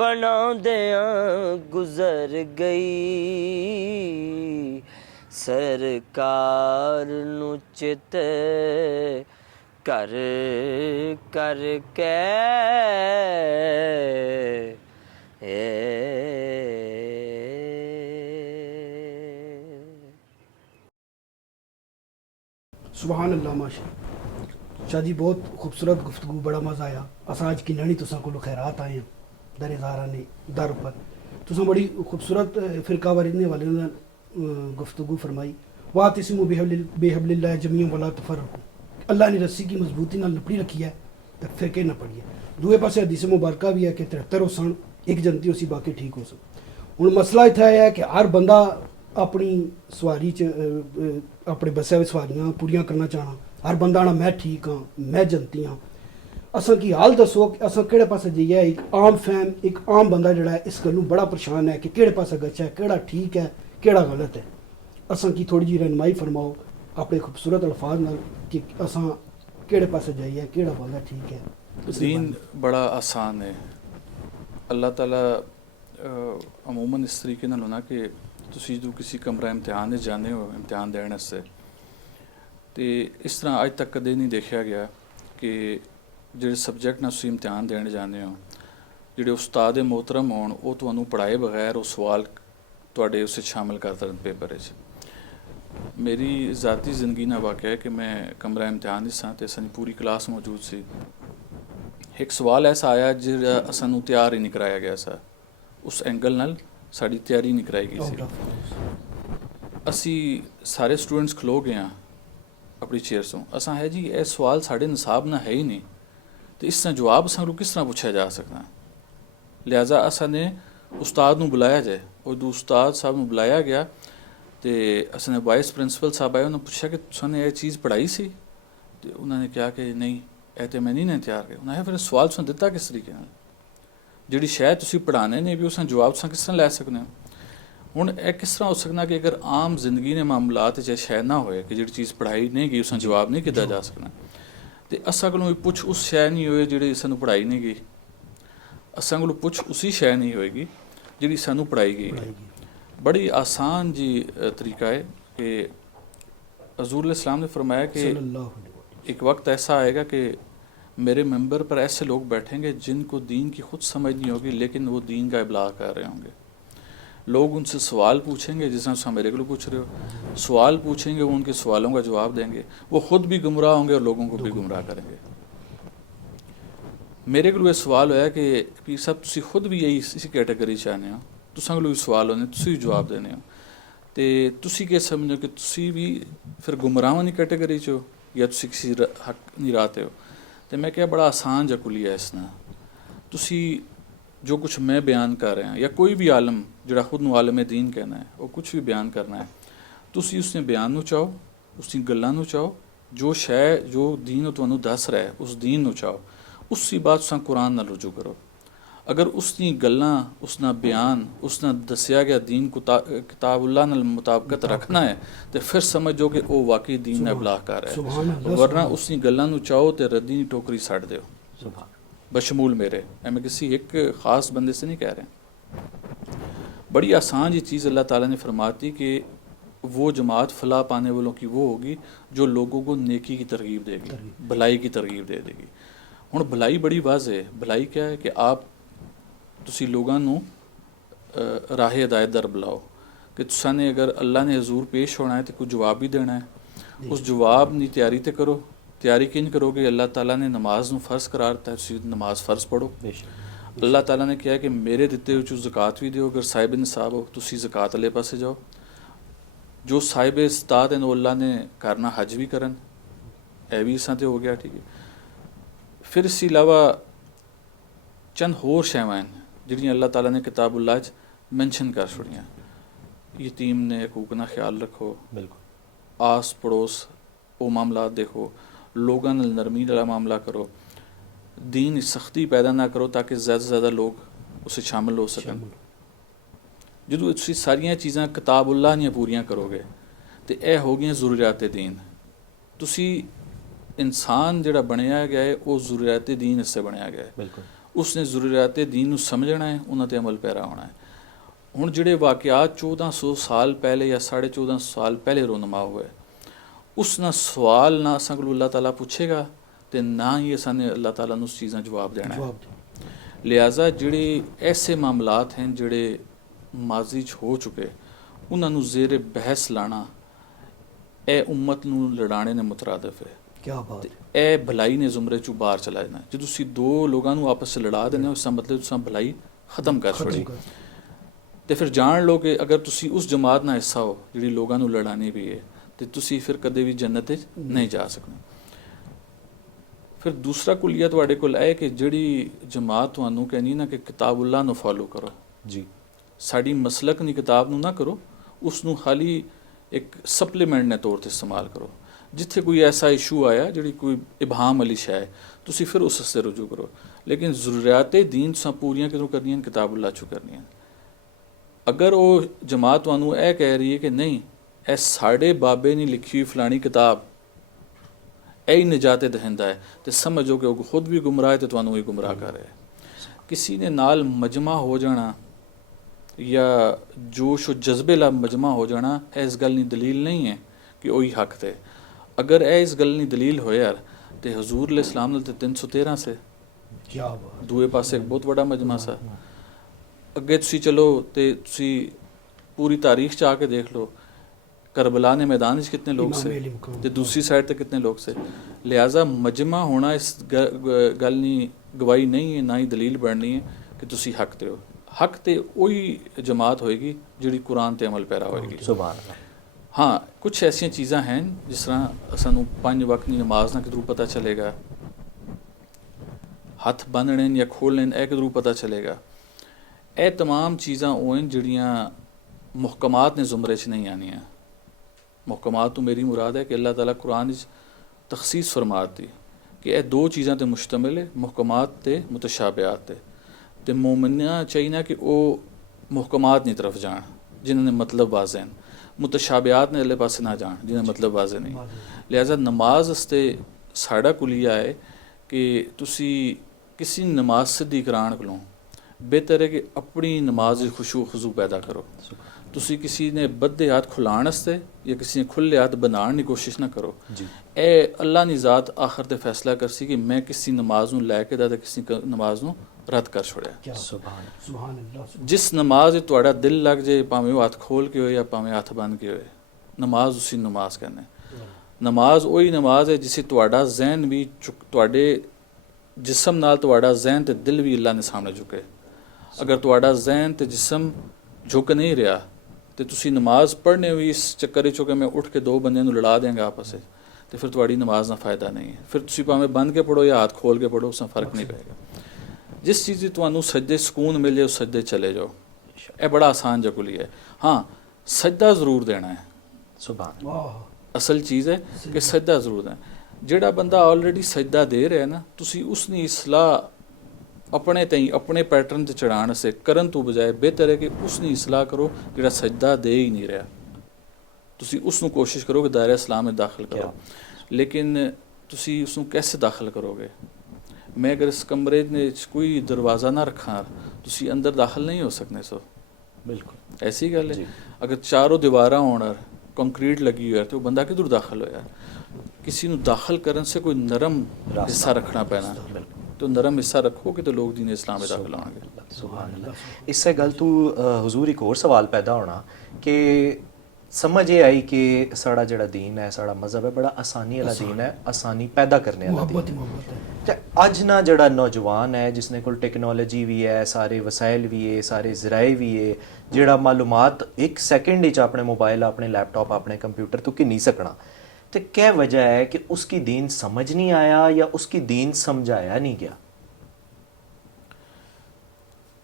बनांदियां गुजर गई सरकार नू चित कर करके सुबहान अल्लाह माशा शाह जी बहुत खूबसूरत गुफ्तगू बड़ा मज़ा आया असां अज की नैनी तुसां कोलों खैरात आए हैं दर ज़ारा ने दर पर तुसां बड़ी खूबसूरत फ़िरका वारिदने वाले ने गुफ्तगू फरमाई वातिसिमु बिहब्लिल्लाह जमीअन वला तफर्रकू अल्लाह ने रस्सी की मजबूती नाल लपड़ी रखी है तो फिरके ना पड़ी है दूए पासे हदीस मुबारका भी है कि 73 हो सन एक जनती उसी बाकी ठीक हो सन हुण मसला इत्थै है कि हर बंदा अपनी सवारी च अपने बस्से विच सवारियां पूरियां करना चाहना हर बंदा आना मैं ठीक हाँ मैं जनती हाँ असां की हाल दसो कि असां केड़े पासे जाइए एक आम फैम एक आम बंदा जिहड़ा है इस गल्लों बड़ा परेशान है कि केड़े पासे गच्छे केड़ा ठीक है केड़ा गलत है असां की थोड़ी जी रहनुमाई फरमाओ अपने खूबसूरत अल्फाज नाल कि असां केड़े पासे जाइए केड़ा बंदा ठीक है दीन बड़ा आसान है अल्लाह ताला अमूमन इस तरीके नाल होना कि ਤੁਸੀਂ ਜਦੋਂ ਕਿਸੇ ਕਮਰਾ ਇਮਤਿਹਾਨ ਦੇ ਜਾਂਦੇ ਹੋ ਇਮਤਿਹਾਨ ਦੇਣ ਵਾਸਤੇ ਤੇ ਇਸ ਤਰ੍ਹਾਂ ਅੱਜ ਤੱਕ ਕਦੇ ਨਹੀਂ ਦੇਖਿਆ ਗਿਆ ਕਿ ਜਿਹੜੇ ਸਬਜੈਕਟ ਨਾਲ ਤੁਸੀਂ ਇਮਤਿਹਾਨ ਦੇਣ ਜਾਂਦੇ ਹੋ ਜਿਹੜੇ ਉਸਤਾਦ ਮੁਹਤਰਮ ਹੋਣ ਉਹ ਤੁਹਾਨੂੰ ਪੜ੍ਹਾਏ ਬਗੈਰ ਉਹ ਸਵਾਲ ਤੁਹਾਡੇ ਉਸ ਵਿੱਚ ਸ਼ਾਮਿਲ ਕਰ ਦੇਣ ਪੇਪਰ ਵਿੱਚ ਮੇਰੀ ਜ਼ਾਤੀ ਜ਼ਿੰਦਗੀ ਨਾਲ ਵਾਕਿਆ ਹੈ ਕਿ ਮੈਂ ਕਮਰਾ ਇਮਤਿਹਾਨ ਵਿੱਚ ਸਾਂ ਤੇ ਸਾਡੀ ਪੂਰੀ ਕਲਾਸ ਮੌਜੂਦ ਸੀ ਇੱਕ ਸਵਾਲ ਐਸਾ ਆਇਆ ਜਿਹੜਾ ਸਾਨੂੰ ਤਿਆਰ ਹੀ ਨਹੀਂ ਕਰਾਇਆ ਗਿਆ ਸੀ ਉਸ ਐਂਗਲ ਨਾਲ ਸਾਡੀ ਤਿਆਰੀ ਨਹੀਂ ਕਰਾਈ ਗਈ ਸੀ ਅਸੀਂ ਸਾਰੇ ਸਟੂਡੈਂਟਸ ਖਲੋ ਗਏ ਹਾਂ ਆਪਣੀ ਚੇਅਰ ਤੋਂ ਅਸਾਂ ਹੈ ਜੀ ਇਹ ਸਵਾਲ ਸਾਡੇ ਨਿਸਾਬ ਨਾਲ ਹੈ ਹੀ ਨਹੀਂ ਤੇ ਇਸ ਦਾ ਜਵਾਬ ਸਾਨੂੰ ਕਿਸ ਤਰ੍ਹਾਂ ਪੁੱਛਿਆ ਜਾ ਸਕਦਾ। ਲਿਹਾਜ਼ਾ ਅਸਾਂ ਨੇ ਉਸਤਾਦ ਨੂੰ ਬੁਲਾਇਆ ਜਾਏ, ਉਹ ਉਸਤਾਦ ਸਾਹਿਬ ਨੂੰ ਬੁਲਾਇਆ ਗਿਆ ਤੇ ਅਸਾਂ ਨੇ ਵਾਈਸ ਪ੍ਰਿੰਸੀਪਲ ਸਾਹਿਬ ਆਏ, ਉਹਨਾਂ ਪੁੱਛਿਆ ਕਿ ਤੁਸੀਂ ਇਹ ਚੀਜ਼ ਪੜ੍ਹਾਈ ਸੀ ਤੇ ਉਹਨਾਂ ਨੇ ਕਿਹਾ ਕਿ ਨਹੀਂ ਇਹ ਤੇ ਮੈਂ ਨਹੀਂ ਤਿਆਰ ਕੀਤਾ। ਉਹਨਾਂ ਨੇ ਫਿਰ ਸਵਾਲ ਤੁਹਾਨੂੰ ਦਿੱਤਾ ਕਿਸ ਤਰੀਕੇ ਨਾਲ, ਜਿਹੜੀ ਸ਼ਾਇਦ ਤੁਸੀਂ ਪੜ੍ਹਾਉਣੇ ਨੇ ਵੀ ਉਸ ਦਾ ਜਵਾਬ ਤੁਸੀਂ ਕਿਸ ਤਰ੍ਹਾਂ ਲੈ ਸਕਦੇ ਹੋ। ਹੁਣ ਇਹ ਕਿਸ ਤਰ੍ਹਾਂ ਹੋ ਸਕਦਾ ਕਿ ਅਗਰ ਆਮ ਜ਼ਿੰਦਗੀ ਦੇ ਮਾਮਲਾਤ 'ਚ ਸ਼ਾਇਦ ਨਾ ਹੋਏ ਕਿ ਜਿਹੜੀ ਚੀਜ਼ ਪੜ੍ਹਾਈ ਨਹੀਂ ਗਈ ਉਸ ਦਾ ਜਵਾਬ ਨਹੀਂ ਕੀਤਾ ਜਾ ਸਕਦਾ ਤੇ ਅਸਾਂ ਕੋਲੋਂ ਵੀ ਪੁੱਛ ਉਸ ਸ਼ੈ ਨਹੀਂ ਹੋਏ ਜਿਹੜੀ ਸਾਨੂੰ ਪੜ੍ਹਾਈ ਨਹੀਂ ਗਈ, ਅਸਾਂ ਕੋਲੋਂ ਪੁੱਛ ਉਸੀ ਸ਼ੈ ਨਹੀਂ ਹੋਏਗੀ ਜਿਹੜੀ ਸਾਨੂੰ ਪੜ੍ਹਾਈ ਗਈ। बड़ी आसान जी तरीका है कि हज़ूर अलैहिस्सलाम ने फरमाया कि एक वक्त ऐसा आएगा कि मेरे मेंबर पर ऐसे लोग बैठेंगे जिनको दीन की खुद समझ नहीं होगी लेकिन वो दीन का इबलाग कर रहे होंगे। लोग उनसे सवाल पूछेंगे जिस तरह से मेरे को पूछ रहे हो, सवाल पूछेंगे, वो उनके सवालों का जवाब देंगे, वो ख़ुद भी गुमराह होंगे और लोगों को भी गुमराह करेंगे। मेरे को ये सवाल होया कि पीर साहब तुसी खुद भी यही इसी कैटेगरी चाहते हो, तुसां कोल भी सवाल होने, तुसी भी जवाब देने हो ते तुसी क्या समझो कि तुसी भी फिर गुमराहां दी कैटेगरी च हो या तुसी किसी हक नहीं राहते हो। तो मैं क्या बड़ा आसान जा कुलिया इस ना तुसी जो कुछ मैं बयान कर रहा या कोई भी आलम जिहड़ा खुद नूं आलम दीन कहना है वो कुछ भी बयान करना है, तुसी उसने बयान नूं चाहो, उसकी गल्लां नूं चाहो, जो शै जो दीन तुहानूं दस रहा है उस दीन नूं चाहो, उसी बात तुसां कुरान नाल रुजू करो। अगर उसकी गल्लां उसना बयान उसना दसिया गया दीन को किताबुल्लाह नाल मुताबकत रखना है तो फिर समझो कि वो वाकई दीन नाल इबलाग कर रहा है, वरना उसकी गल्लां नूं चाहो तो रद्दी दी टोकरी सड़ दिओ बशमूल मेरे। मैं किसी एक ख़ास बंदे से नहीं कह रहा। बड़ी आसान ये चीज़ अल्लाह ताला ने फरमाती कि वो जमात फलाह पाने वालों की वो होगी जो लोगों को नेकी की तरगीब देगी, भलाई की तरगीब दे देगी। हुण भलाई बड़ी वाज़ है, भलाई क्या है कि आप तुसी लोगों नूं राह हिदायत दर बुलाओ कि तुसां ने अगर अल्लाह ने हजूर पेश होना है तो कोई जवाब भी देना है, उस जवाब की तैयारी तो करो। तैयारी किन करोगे? अल्लाह ताला ने नमाज नूं फ़र्ज़ करार दिता है, तुसी नमाज फ़र्ज़ पढ़ो। अल्लाह ताला ने कहा कि मेरे दिते हुए ज़कात भी दिओ, अगर साहिब निसाब हो तुसी ज़कात वाले पासे जाओ, जो साहिब इस्ताद हैं अल्लाह ने करना हज भी करन, यह भी इसां ते हो गया। ठीक है, फिर इस अलावा चंद होर शैवां हैं जिहड़ियां अल्लाह ताला ने किताबुल्लाह च मैंशन कर छुड़ियां। यतीम ने हकूक ना ख्याल रखो, बिल्कुल आस पड़ोस वो मामला देखो, लोगों नाल नरमी वाला मामला करो, दीन सख्ती पैदा ना करो ताकि ज़्यादा से ज़्यादा लोग उसे शामिल हो सकन। जो तुसीं सारियां चीज़ां किताबुल्लाह दियां पूरियां करोगे तो यह हो गई ज़रूरियात दीन। तुसीं इंसान जिहड़ा बनया गया है वो ज़रूरियात दीन इससे बनया गया है, बिल्कुल उसने ज़रूरियात दीन नूं समझना है, उन्हां ते अमल पैरा होना है। हुण जिहड़े वाक़ियात 1400 साल पहले या 1450 साल पहले रोनमा हुए, उस ना सवाल ना असां कोलों अल्लाह ताला पुछेगा तो ना ही असां ने अल्लाह ताला नूं उस चीज़ां जवाब देना है। लिहाजा जिहड़े ऐसे मामलात हैं जिहड़े माजी च हो चुके उन्हां नूं ज़ेरे बहस लाना ए उम्मत नूं लड़ाने ने मुतरादिफ है। क्या बात है। ਇਹ ਭਲਾਈ ਨੇ ਜ਼ੁਮਰੇ ਚੋਂ ਬਾਹਰ ਚਲਾ ਜਾਣਾ। ਜੇ ਤੁਸੀਂ ਦੋ ਲੋਕਾਂ ਨੂੰ ਆਪਸ 'ਚ ਲੜਾ ਦਿੰਦੇ ਹੋ, ਇਸ ਦਾ ਮਤਲਬ ਤੁਸੀਂ ਭਲਾਈ ਖਤਮ ਕਰ ਛੋੜੀ ਤੇ ਫਿਰ ਜਾਣ ਲਓ ਕਿ ਅਗਰ ਤੁਸੀਂ ਉਸ ਜਮਾਤ ਨਾਲ ਹਿੱਸਾ ਹੋ ਜਿਹੜੀ ਲੋਕਾਂ ਨੂੰ ਲੜਾਣੀ ਵੀ ਹੈ ਤੇ ਤੁਸੀਂ ਫਿਰ ਕਦੇ ਵੀ ਜੰਨਤ 'ਚ ਨਹੀਂ ਜਾ ਸਕਦੇ। ਫਿਰ ਦੂਸਰਾ ਕੁਲੀਆ ਤੁਹਾਡੇ ਕੋਲ ਹੈ ਕਿ ਜਿਹੜੀ ਜਮਾਤ ਤੁਹਾਨੂੰ ਕਹਿੰਦੀ ਨਾ ਕਿ ਕਿਤਾਬੁल्लाह ਨੂੰ ਫੋਲੋ ਕਰੋ ਜੀ, ਸਾਡੀ ਮਸਲਕ ਦੀ ਕਿਤਾਬ ਨੂੰ ਨਾ ਕਰੋ, ਉਸ ਨੂੰ ਖਾਲੀ ਇੱਕ ਸਪਲੀਮੈਂਟ ਦੇ ਤੌਰ ਤੇ ਇਸਤੇਮਾਲ ਕਰੋ। जिथे कोई ऐसा इशू आया जी कोई इबहाम वाली शै तुसी फिर उस से रुजू करो, लेकिन ज़रूरियात दीन तुसां पूरियां कितों करनियां किताबुल्लाह चों करनियां। अगर वो जमात तुहानूं यह कह रही है कि नहीं ए साढ़े बाबे ने लिखी हुई फलानी किताब यही निजात दहिंदा है तो समझो कि वो खुद भी गुमराह है तो तुहानूं भी गुमराह कर रहा है। किसी ने नाल मजमा हो जाना या जोश व जज्बे ला मजमा हो जाना इस गल की दलील नहीं है कि वही हक थे। अगर यह इस गल की दलील हो यार तो हजूर अलैहिस्सलाम नाल 313 से दूए पासे एक बहुत बड़ा मजमा सा। अगे तुसी चलो तो तुसी पूरी तारीख च आके देख लो करबला ने मैदान कितने लोग से तो दूसरी साइड तक कितने लोग से। लिहाजा मजमा होना इस गल की गवाही नहीं है, ना ही दलील बननी है कि तुसी हक ते हो। हक तो वही जमात होएगी जिहड़ी कुरान ते अमल पैरा होएगी। सुभान अल्लाह। ਹਾਂ ਕੁਝ ਐਸੀਆਂ ਚੀਜ਼ਾਂ ਹਨ ਜਿਸ ਤਰ੍ਹਾਂ ਸਾਨੂੰ 5 ਵਕਤ ਦੀ ਨਮਾਜ਼ ਨਾਲ ਕਿਧਰੋਂ ਪਤਾ ਚੱਲੇਗਾ, ਹੱਥ ਬੰਨ੍ਹਣੇ ਜਾਂ ਖੋਲ੍ਹਣੇ ਇਹ ਕਿਧਰੋਂ ਪਤਾ ਚੱਲੇਗਾ। ਇਹ तमाम ਚੀਜ਼ਾਂ ਉਹ ਹਨ ਜਿਹੜੀਆਂ ਮੁਹਕਮਾਤ ਨੇ ਜ਼ੁਮਰੇ 'ਚ ਨਹੀਂ ਆਉਣੀਆਂ। ਮੁਹਕਮਾਤ ਤੋਂ ਮੇਰੀ ਮੁਰਾਦ ਹੈ ਕਿ ਅੱਲਾਹ ਤਾਲਾ ਕੁਰਾਨ ਵਿੱਚ ਤਖਸੀਸ ਫਰਮਾ ਦਿੱਤੀ ਕਿ ਇਹ 2 ਚੀਜ਼ਾਂ 'ਤੇ ਮੁਸ਼ਤਮਿਲ ਹੈ, ਮੁਹਕਮਾਤ ਅਤੇ ਮੁਤਸ਼ਾਬਿਆਤ 'ਤੇ। ਅਤੇ ਮੋਮਿਨਾਂ ਚਾਹੀਦਾ ਕਿ ਉਹ ਮੁਹਕਮਾਤ ਦੀ ਤਰਫ ਜਾਣ ਜਿਨ੍ਹਾਂ ਦੇ ਮਤਲਬ ਵਾਜ਼ੇ ਹਨ, ਮੁਤਸ਼ਾਬਿਆਤ ਨੇ ਅਗਲੇ ਪਾਸੇ ਨਾ ਜਾਣ ਜਿਹਨਾਂ ਮਤਲਬ ਵਾਜ਼ੇ ਨਹੀਂ। ਲਿਹਾਜ਼ਾ ਨਮਾਜ਼ ਵਾਸਤੇ ਸਾਡਾ ਕੁਲੀਆ ਹੈ ਕਿ ਤੁਸੀਂ ਕਿਸੇ ਨਮਾਜ਼ ਸਿੱਧੀ ਕਰਾਉਣ ਕੋਲੋਂ ਬਿਹਤਰ ਹੈ ਕਿ ਆਪਣੀ ਨਮਾਜ਼ ਵਿੱਚ ਖੁਸ਼ੂ ਖਜ਼ੂ ਪੈਦਾ ਕਰੋ। ਤੁਸੀਂ ਕਿਸੇ ਨੇ ਬੱਧੇ ਹੱਥ ਖੁਲਾਉਣ ਵਾਸਤੇ ਜਾਂ ਕਿਸੇ ਨੇ ਖੁੱਲ੍ਹੇ ਹੱਥ ਬਣਾਉਣ ਦੀ ਕੋਸ਼ਿਸ਼ ਨਾ ਕਰੋ। ਇਹ ਅੱਲਾ ਦੀ ਜ਼ਾਤ ਆਖਰ ਤੇ ਫੈਸਲਾ ਕਰਸੀ ਕਿ ਮੈਂ ਕਿਸੇ ਨਮਾਜ਼ ਨੂੰ ਲੈ ਕੇ ਤੇ ਕਿਸੇ ਨਮਾਜ਼ ਨੂੰ ਰੱਦ ਕਰ ਛੋੜਿਆ। ਸੁਭਾਨ ਅੱਲਾਹ। ਜਿਸ ਨਮਾਜ਼ 'ਚ ਤੁਹਾਡਾ ਦਿਲ ਲੱਗ ਜੇ, ਭਾਵੇਂ ਉਹ ਹੱਥ ਖੋਲ ਕੇ ਹੋਏ ਜਾਂ ਭਾਵੇਂ ਹੱਥ ਬੰਨ੍ਹ ਕੇ ਹੋਏ, ਨਮਾਜ਼ ਉਸੀ ਨਮਾਜ਼ ਕਹਿੰਦੇ। ਨਮਾਜ਼ ਉਹੀ ਨਮਾਜ਼ ਹੈ ਜਿਸੇ ਤੁਹਾਡਾ ਜ਼ਹਿਨ ਵੀ ਤੁਹਾਡੇ ਜਿਸਮ ਨਾਲ ਤੁਹਾਡਾ ਜ਼ਹਿਨ ਤੇ ਦਿਲ ਵੀ ਅੱਲਾ ਦੇ ਸਾਹਮਣੇ ਝੁਕੇ। ਅਗਰ ਤੁਹਾਡਾ ਜ਼ਹਿਨ ਤੇ ਜਿਸਮ ਝੁਕ ਨਹੀਂ ਰਿਹਾ ਤੇ ਤੁਸੀਂ ਨਮਾਜ਼ ਪੜ੍ਹਨੇ ਹੋਈ ਇਸ ਚੱਕਰ 'ਚ ਕਿ ਮੈਂ ਉੱਠ ਕੇ 2 ਬੰਦਿਆਂ ਨੂੰ ਲੜਾ ਦਿਆਂਗਾ ਆਪਸ ਵਿੱਚ, ਤੇ ਫਿਰ ਤੁਹਾਡੀ ਨਮਾਜ਼ ਦਾ ਫਾਇਦਾ ਨਹੀਂ ਹੈ। ਫਿਰ ਤੁਸੀਂ ਭਾਵੇਂ ਬੰਦ ਕੇ ਪੜ੍ਹੋ ਜਾਂ ਹੱਥ ਖੋਲ ਕੇ ਪੜ੍ਹੋ, ਉਸ ਨਾਲ ਫਰਕ ਨਹੀਂ ਪਏਗਾ। ਜਿਸ ਚੀਜ਼ 'ਚ ਤੁਹਾਨੂੰ ਸਜਦੇ ਸਕੂਨ ਮਿਲ ਜਾਏ ਉਸ ਸਜਦੇ ਚਲੇ ਜਾਓ। ਇਹ ਬੜਾ ਆਸਾਨ ਜਗੁਲੀ ਹੈ। ਹਾਂ, ਸਜਦਾ ਜ਼ਰੂਰ ਦੇਣਾ ਹੈ। ਸੁਭਾਨ ਵਾਹ। ਅਸਲ ਚੀਜ਼ ਹੈ ਕਿ ਸਜਦਾ ਜ਼ਰੂਰ ਦੇਣਾ। ਜਿਹੜਾ ਬੰਦਾ ਆਲਰੇਡੀ ਸਜਦਾ ਦੇ ਰਿਹਾ ਨਾ, ਤੁਸੀਂ ਉਸ ਦੀ ਇਸਲਾਹ ਆਪਣੇ ਤਾਈਂ ਆਪਣੇ ਪੈਟਰਨ 'ਤੇ ਚੜ੍ਹਾਉਣ ਵਾਸਤੇ ਕਰਨ ਤੋਂ ਬਜਾਏ ਬਿਹਤਰ ਹੈ ਕਿ ਉਸ ਦੀ ਇਸਲਾਹ ਕਰੋ ਜਿਹੜਾ ਸਜਦਾ ਦੇ ਹੀ ਨਹੀਂ ਰਿਹਾ। ਤੁਸੀਂ ਉਸ ਨੂੰ ਕੋਸ਼ਿਸ਼ ਕਰੋ ਕਿ ਦਾਇਰਾ ਇਸਲਾਮ ਵਿੱਚ ਦਾਖਲ ਕਰੋ, ਲੇਕਿਨ ਤੁਸੀਂ ਉਸ ਨੂੰ ਕੈਸੇ ਦਾਖਲ ਕਰੋਗੇ? ਮੈਂ ਅਗਰ ਇਸ ਕਮਰੇ ਦੇ 'ਚ ਕੋਈ ਦਰਵਾਜ਼ਾ ਨਾ ਰੱਖਾਂ, ਤੁਸੀਂ ਅੰਦਰ ਦਾਖਲ ਨਹੀਂ ਹੋ ਸਕਨੇ। ਸੋ ਬਿਲਕੁਲ ਐਸੀ ਗੱਲ ਹੈ। ਅਗਰ ਚਾਰੋਂ ਦੀਵਾਰਾਂ ਹੋਣ, ਕੰਕਰੀਟ ਲੱਗੀ ਹੋਇਆ, तो वो बंदा किधर दाखिल होया? किसी ਨੂੰ ਦਾਖਲ ਕਰਨ ਸੇ ਕੋਈ ਨਰਮ ਹਿੱਸਾ ਰੱਖਣਾ ਪੈਣਾ। तो नरम हिस्सा रखोगे तो लोग दीन इस्लाम में दाखिल होंगे। सुभान अल्लाह। इससे गल तू हुजूर एक और सवाल पैदा होना कि समझ ये आई कि साड़ा जड़ा दीन है, साड़ा मजहब है, बड़ा आसानी वाला दीन है, आसानी पैदा करने वाला दीन है। ते अज ना जड़ा नौजवान है जिसने कोल टेक्नोलॉजी भी है, सारे वसाइल भी है, सारे ज़राए भी है, जड़ा मालूमात 1 सेकंड विच अपने मोबाइल, अपने लैपटॉप, अपने कंप्यूटर तो घिन्नी सकना, तो क्या वजह है कि उसकी दीन समझ नहीं आया या उसकी दीन समझाया नहीं गया?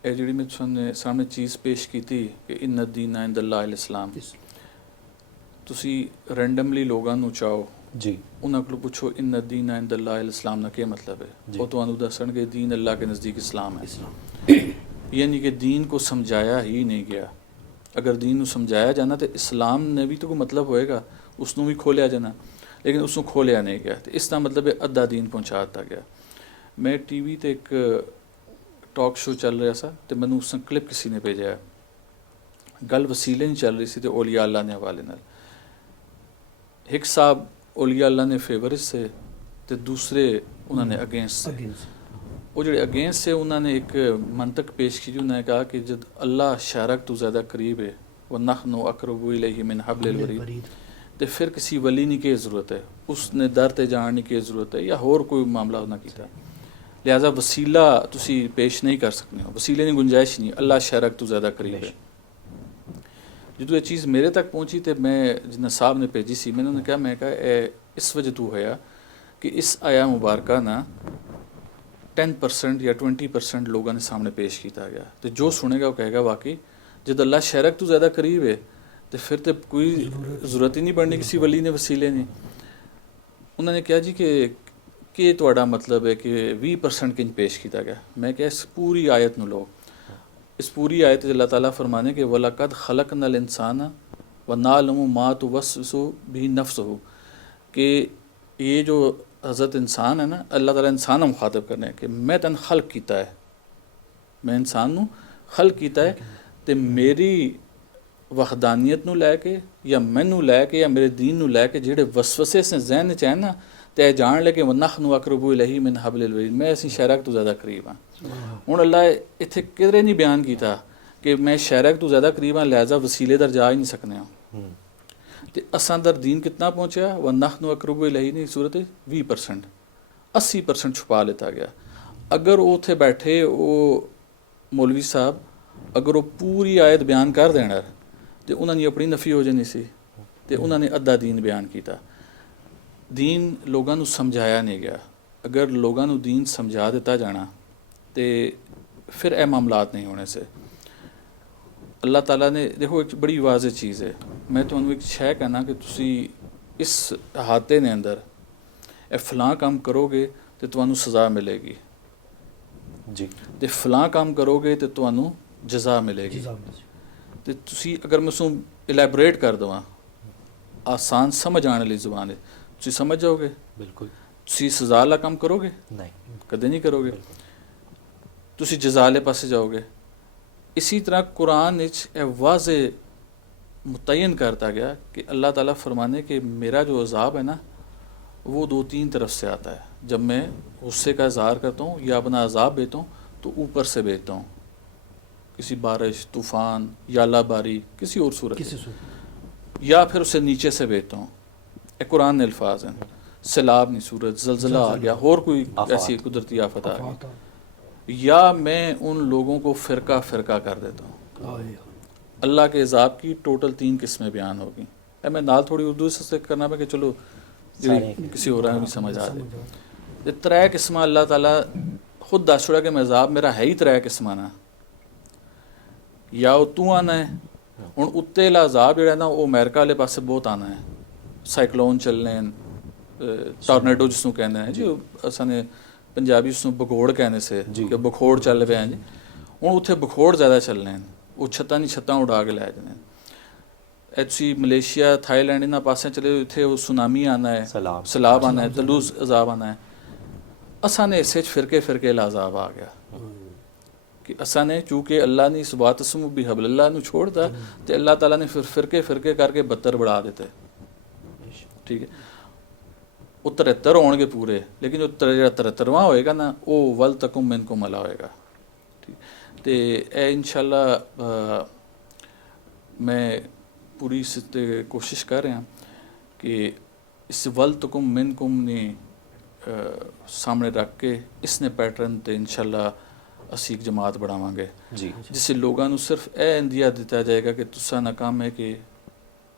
ਇਹ ਜਿਹੜੀ ਮੈਂ ਤੁਹਾਨੂੰ ਸਾਹਮਣੇ ਚੀਜ਼ ਪੇਸ਼ ਕੀਤੀ ਕਿ ਇਨ ਦੀਨ ਇੰਦ ਅੱਲਾਹ ਅਲ ਇਸਲਾਮ, ਤੁਸੀਂ ਰੈਂਡਮਲੀ ਲੋਕਾਂ ਨੂੰ ਚਾਹੋ ਜੀ ਉਹਨਾਂ ਕੋਲ ਪੁੱਛੋ ਇਨ ਦੀਨ ਇੰਦ ਅੱਲਾਹ ਅਲ ਇਸਲਾਮ ਦਾ ਕੀ ਮਤਲਬ ਹੈ, ਉਹ ਤੁਹਾਨੂੰ ਦੱਸਣਗੇ दीन अल्लाह के नज़दीक इस्लाम है। यानी कि दीन को समझाया ही नहीं गया। अगर दीन को समझाया जाना तो इस्लाम ने भी तो कोई मतलब होएगा, उसनों भी खोलिया जाना, लेकिन उसनों खोलिया नहीं गया। तो इसका मतलब है अद्धा दीन पहुँचा दिता गया। मैं TV ते एक टॉक शो चल रहा सा तो मैंने उस क्लिप किसी ने भेजा है, गल वसीले नहीं चल रही सी तो औलिया अल्लाह ने हवाले नाल। एक साहब औलिया अल्लाह ने फेवर से तो दूसरे उन्होंने अगेंस्ट से। वो जो अगेंस्ट से उन्होंने एक मंतक पेश की, उन्होंने कहा कि जब अल्लाह शारक तो ज़्यादा करीब है वह नखनो अकरबु इलैहि मिन हब्लिल वरीद, तो फिर किसी वली की क्या ज़रूरत है, उसने दर ते जाने की ज़रूरत है या होर कोई मामला ना किया। लिहाजा वसीला तुसी पेश नहीं कर सकते हो, वसीले की गुंजाइश नहीं। अल्लाह शारक तो ज़्यादा करीब है। जो ये चीज़ मेरे तक पहुँची तो मैं जिन्हें साहब ने भेजी सी, मैंने उन्हें कहा, मैं कहा इस वजह तो होया कि इस आया मुबारक ना 10% या 20% लोगों ने सामने पेश किया गया। तो जो सुनेगा वो कहेगा वाकई जब अल्लाह शारक तो ज़्यादा करीब है तो फिर तो कोई ज़रूरत ही नहीं पड़नी किसी वली ने वसीले ने। उन्होंने कहा जी कि तुहाड़ा मतलब है कि 20% किंज पेश किया गया। मैं क्या इस पूरी आयत नो लो, इस पूरी आयत अल्लाह ताला फरमाने के वलक़द खलक़नल इंसाना व नालमु मा तुवस्विसु बिही नफ्सुहु, कि ये जो हज़रत इंसान है ना, अल्लाह ताला इंसान मुखातब करने कि मैं तन खल्क किया है, मैं इंसान नू खल्क किया है, तो मेरी वहदानियत नू लैके या मैनू लैके या मेरे दीन नू लैके जेड़े वसवसे से जहन च है ना, तो जान ले कि नखनु अकरबु इलैहि मिन हब्लिल वरीद, मैं असी शारक तो ज़्यादा करीब हाँ। हुण अल्लाह इत्थे किधरे नहीं बयान किया कि मैं शारक तो ज़्यादा करीब हाँ, लिहाजा वसीले दर जा ही नहीं सकने हो। तो असां दर दीन कितना पहुँचा, व नखनु अकरबु इलैहि नहीं सूरत 20%, 80% छुपा लेता गया। अगर वो उत्थे बैठे वो मौलवी साहब अगर वो पूरी आयत बयान कर देना तो उन्होंने अपनी नफ़ी हो जानी सी, ਤੇ ਉਹਨਾਂ ਨੇ ਅੱਧਾ ਦੀਨ ਬਿਆਨ ਕੀਤਾ। ਦੀਨ ਲੋਕਾਂ ਨੂੰ ਸਮਝਾਇਆ ਨਹੀਂ ਗਿਆ। ਅਗਰ ਲੋਕਾਂ ਨੂੰ ਦੀਨ ਸਮਝਾ ਦਿੱਤਾ ਜਾਣਾ ਤੇ ਫਿਰ ਇਹ ਮਾਮਲਾਤ ਨਹੀਂ ਹੋਣੇ ਸੇ। ਅੱਲਾਹ ਤਾਲਾ ਨੇ ਦੇਖੋ ਇੱਕ ਬੜੀ ਵਾਜ਼ਿਹ ਚੀਜ਼ ਹੈ, ਮੈਂ ਤੁਹਾਨੂੰ ਇੱਕ ਸ਼ੈ ਕਹਿਣਾ ਕਿ ਤੁਸੀਂ ਇਸ ਅਹਾਤੇ ਦੇ ਅੰਦਰ ਇਹ ਫਲਾਂ ਕੰਮ ਕਰੋਗੇ ਤੇ ਤੁਹਾਨੂੰ ਸਜ਼ਾ ਮਿਲੇਗੀ ਜੀ, ਤੇ ਫਲਾਂ ਕੰਮ ਕਰੋਗੇ ਤੇ ਤੁਹਾਨੂੰ ਜਜ਼ਾ ਮਿਲੇਗੀ। ਤੇ ਤੁਸੀਂ ਅਗਰ ਮੈਂ ਉਸਨੂੰ ਇਲੈਬੋਰੇਟ ਕਰ ਦੇਵਾਂ ਆਸਾਨ ਸਮਝ ਆਉਣ ਵਾਲੀ ਜ਼ੁਬਾਨ ਹੈ, ਤੁਸੀਂ ਸਮਝ ਜਾਓਗੇ। ਬਿਲਕੁਲ। ਤੁਸੀਂ ਸਜ਼ਾ ਵਾਲਾ ਕੰਮ ਕਰੋਗੇ? ਨਹੀਂ, ਕਦੇ ਨਹੀਂ ਕਰੋਗੇ। ਤੁਸੀਂ ਜਜ਼ਾ ਵਾਲੇ ਪਾਸੇ ਜਾਓਗੇ। इसी तरह कुरान ये वाज़े मुतय्यन करता गया कि अल्लाह ताला फरमाने कि मेरा जो अज़ाब है ना वो 2-3 तरफ से आता है। जब मैं गुस्से का इज़हार करता हूँ या अपना अज़ाब भेजता हूँ तो ऊपर से भेजता हूँ, किसी बारिश, तूफ़ान या लाबारी किसी और सूरत या फिर उसे नीचे से भेजता हूँ। ये कुरान ने अल्फाज हैं। सैलाब नहीं सूरत, ज़लज़ला आ गया और कोई ऐसी कुदरती आफत आ गई, या मैं उन लोगों को फ़िरका फ़िरका कर देता हूँ। अल्लाह के इज़ाब की टोटल 3 किस्में बयान होगी। मैं नाल थोड़ी उर्दू से करना पे कि चलो जी किसी और भी समझ आ जाए। 3 किस्मां अल्लाह ताला खुद दस छुड़ा कि मैं इज़ाब मेरा है ही 3 किस्मां ना, या वो तू आना है हुण उत्ते ला इज़ाब जिहड़ा ना वो अमेरिका वाले पासे बहुत आना है। साइक्लोन चलने, टॉर्नेडो जिसनूं कहंदे ने जी, असां पंजाबी उसनूं बघोड़ कहने से कि बखोड़ चल पे हैं जी। हुण उत्थे बखोड़ ज़्यादा चलने हैं, वो छत्तां दी छत्तां उड़ा के लै जाने। तुसीं मलेशिया, थाईलैंड इन्हां पासे चले इत्थे वो सुनामी आना है, सैलाब आना है, तलूज़ अज़ाब आना है। असां ने इस फिरके फिरके ला अज़ाब आ गया कि असां ने चूँकि अल्लाह ने इस वातसमु बिहब्लिल्लाह नूं छोड़ता तो अल्लाह ताला ने फिर फिरके फिरके करके 72 बढ़ा देते। ठीक है, वो 73 होंगे पूरे, लेकिन जो 73वां होएगा ना वो वल तकुम मिनकुम अला होएगा। ठीक, तो यह इंशाअल्लाह मैं पूरी कोशिश कर रहा कि इस वल तकुम मिनकुम ने सामने रख के इसने पैटर्न तो इंशाअल्लाह असी एक जमात बनावांगे जी, जिससे लोगों को सिर्फ यह इंदिया दिता जाएगा कि तुसा ना काम है कि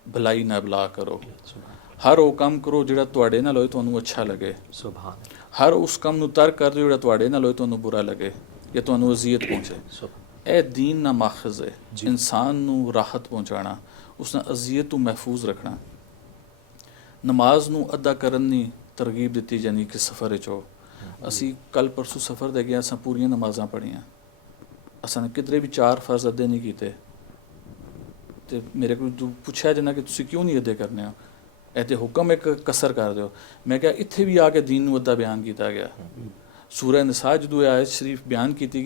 भलाई ना भला करो। हर वो काम करो जिहड़ा तुहाडे नाल होए तुहानूं अच्छा लगे। सुभान। हर उस काम नूं तर्क कर दिओ जिहड़ा तुहाडे नाल होए तुहानूं बुरा लगे या तुहानूं अज़ियत पहुँचे। ए दीन ना माखज़ है इंसान नूं राहत पहुँचाना, उसना अज़ियत तों महफूज रखना। नमाज नूं अदा करन दी तरगीब दित्ती जानी कि सफ़र विच हो। असीं कल परसों सफ़र दे गए, असां पूरियां नमाज़ां पढ़ियां, असां किधरे भी 4 फर्ज अदे नहीं कीते। ते मेरे को पुछया जाना कि तुसीं क्यों नहीं अदे करने हो, ਇਹ ਤੇ ਹੁਕਮ ਇੱਕ ਕਸਰ ਕਰ ਦਿਓ। ਮੈਂ ਕਿਹਾ ਇੱਥੇ ਵੀ ਆ ਕੇ ਦੀਨ ਨੂੰ ਅੱਧਾ ਬਿਆਨ ਕੀਤਾ ਗਿਆ। सूरह निसा जो आयत शरीफ बयान की थी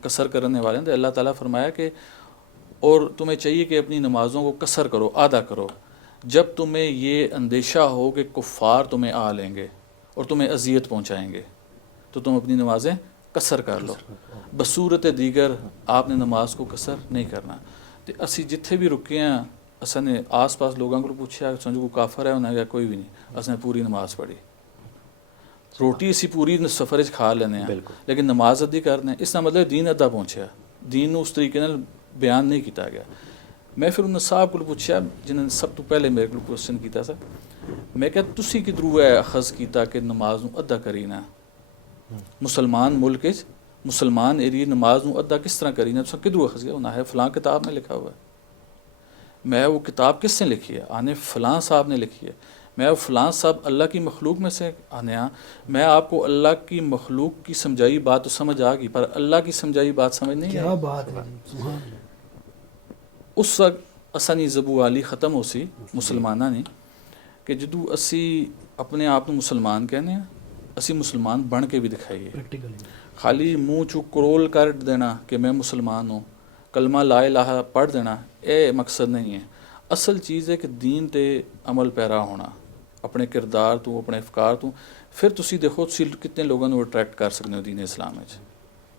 कसर करने वाले तो अल्लाह ताला फरमाया कि और तुम्हें चाहिए कि अपनी नमाज़ों को कसर करो, आधा करो, जब तुम्हें ये अंदेशा हो कि कुफ़ार तुम्हें आ लेंगे और तुम्हें अजियत पहुँचाएँगे तो तुम अपनी नमाज़ें कसर कर लो। बसूरत दीगर आपने नमाज को कसर नहीं करना। तो असी जिथे भी रुके हैं असा ने आस पास लोगों को पूछा समझो कोई काफर है, उन्हें कहा कोई भी नहीं, असने पूरी नमाज पढ़ी। रोटी असी पूरी सफ़र खा लेने हैं लेकिन नमाज अद्धी करने, इसका मतलब दीन अद्धा पहुँचा, दीन उस तरीके नाल बयान नहीं किया गया। मैं फिर उन्होंने साहब को पूछा जिन्होंने सब तो पहले मेरे को क्वेश्चन किया सर, मैं क्या तुसी किधरों है अखज़ किया कि नमाज नूं अद्धा करी ना, मुसलमान मुल्क मुसलमान एरिए नमाज नूं अद्धा किस तरह करी ना, तुसा किधरों अखज़ किया? उन्हें है फ़लाँ किताब में लिखा हुआ है। मैं वो किताब किसने लिखी है? आने फ़लाँ साहब ने लिखी है। मैं वो फ़लाँ साहब अल्लाह की मखलूक में से आने मैं आपको अल्लाह की मखलूक की समझाई बात तो समझ आ गई पर अल्लाह की समझाई बात समझ नहीं आई। बात है उस वक्त असानी ज़बू आली ख़त्म हो सी मुसलमाना ने कि जदू असी अपने आप को मुसलमान कहने असी मुसलमान बन के भी दिखाइए। खाली मूँह चू करोल कर देना कि मैं मुसलमान हूँ, कलमा ला इलाहा पढ़ देना, ये मकसद नहीं है। असल चीज़ है कि दीन ते अमल पैरा होना अपने किरदार तो अपने अफकार तो, फिर तुसी देखो तुसी कितने लोगों को अट्रैक्ट कर सकते हो दीन इस्लाम में।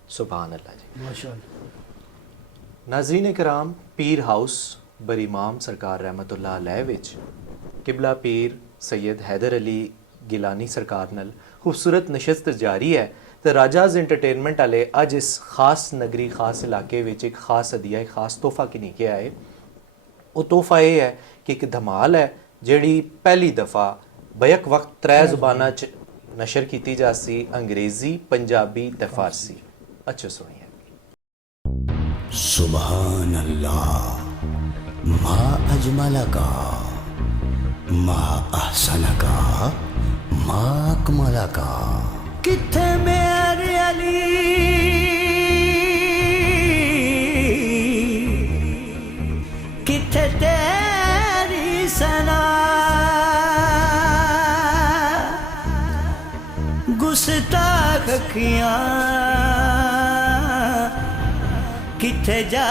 सुभान अल्लाह जी, माशाअल्लाह। नाज़रीन कराम, पीर हाउस बरीमाम सरकार रहमतुल्लाह अलैह विच किबला पीर सैयद हैदर अली गिलानी सरकार नाल खूबसूरत नशस्त जारी है। तो राजाज एंटरटेनमेंट वाले अज इस खास नगरी खास इलाके विच एक खास हदिया एक खास तोहफा की लेके आए। वो तोहफा ये है कि एक धमाल है ਜਿਹੜੀ ਪਹਿਲੀ ਦਫਾ ਬੈਕ ਵਕਤ 3 ਜ਼ੁਬਾਨਾਂ 'ਚ ਨਸ਼ਰ ਕੀਤੀ ਜਾਸੀ, ਅੰਗਰੇਜ਼ੀ, ਪੰਜਾਬੀ ਤੇ ਫਾਰਸੀ। ਅੱਛਾ ਸੁਣੀਏ। सुबहान अल्लाह, मा अजमलका, मा अहसनका, मा अकमलका। किथे मेरे अली, किथे तेरी सना, गुस्ताख अखियां किथे जा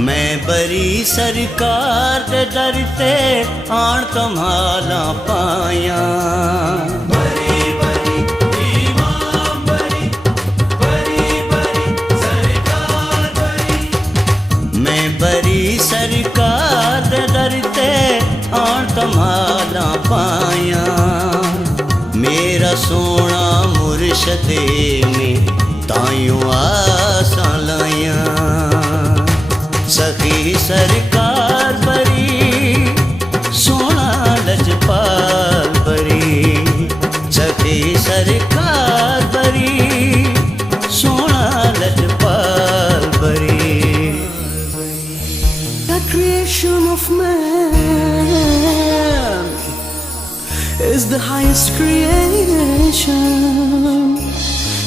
मैं बरी सरकार दे दर ते आण तुम्हारा पाया। सरकार दे दर ते आण तुम्हारा पाया। मेरा सोना मुर्शदे में ताइयों आसा लाया। सखी सरकार बरी सोना लजपाल बरी। सखी सरकार बरी सोना लजपाल बरी। Creation of man is the highest creation,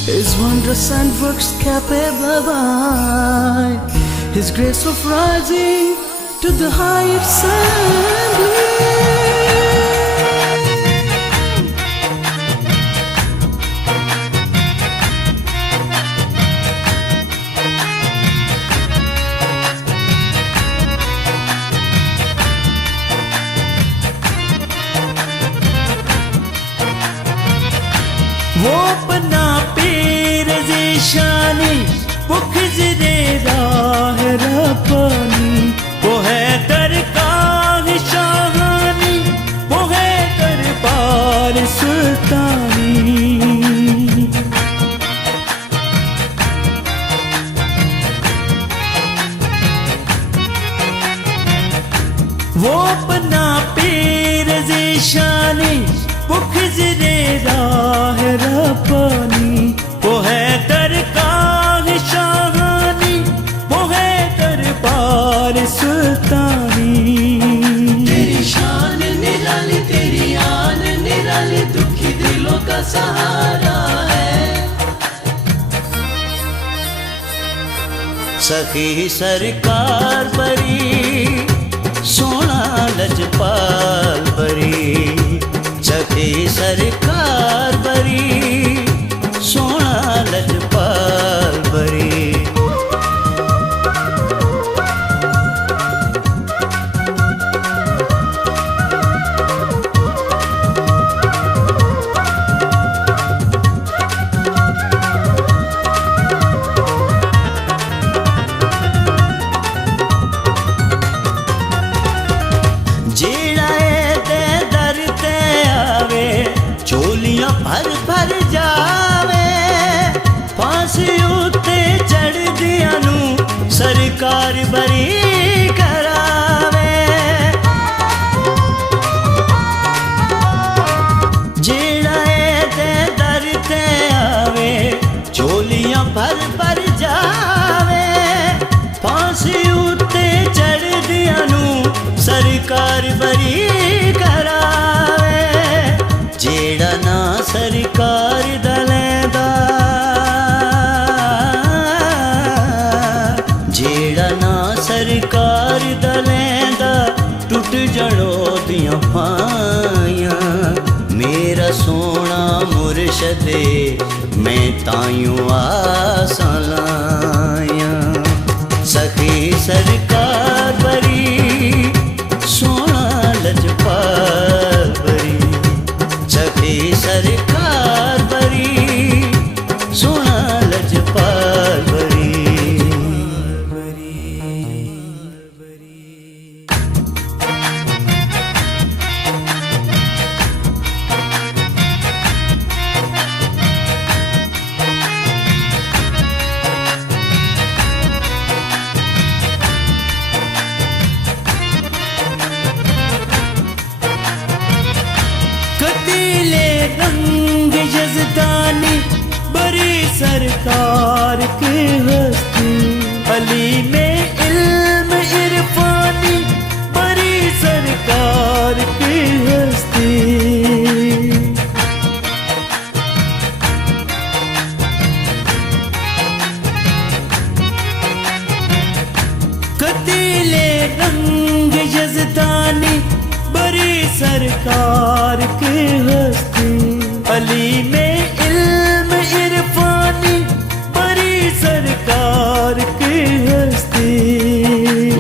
His wondrous and works capable by His grace of rising to the highest assembly. वो अपना पीर ज़ीशानी वो खिजरे राह रब्बानी। वो है दरगाह शाहानी, वो है दरबार सुल्तानी। वो अपना पीर ज़ीशानी वो खिजरे राह रब्बानी। वो है दरगाह शाहानी, वो है दरबार सुल्तानी। तेरी शान निराली, तेरी आन निराली, दुखी दिलों का सहारा है। सखी सरकार बरी सोना लजपाल बरी। सखी सरकार बरी सोना लजपाल बरी। भर भर जावे फांसी उत्ते चढ़ दिया नू सरकार बरी करावे। जेड़ा ते दर ते आवे चोलियां भर भर जावे फांसी उत्ते चढ़ दिया नू सरकार बरी करावे। जेड़ा ना सरकार दलेदा, जेड़ा ना सरकार दलेदा टुट जड़ो दियां पाइयां। मेरा सोना मुर्शदे मैं ताइयों आसा लाया। सखी सरकार बरी सोना लजपाल बरी। सखी सरकार बरी सोना लजपाल बरी। सरकार की हस्ती, अली में इल्म इरफानी बड़ी सरकार की हस्ती। कतीले रंग यज़दानी बड़ी सरकार की हस्ती, अली में इल्म इरफानी बड़ी सरकार की हस्ती।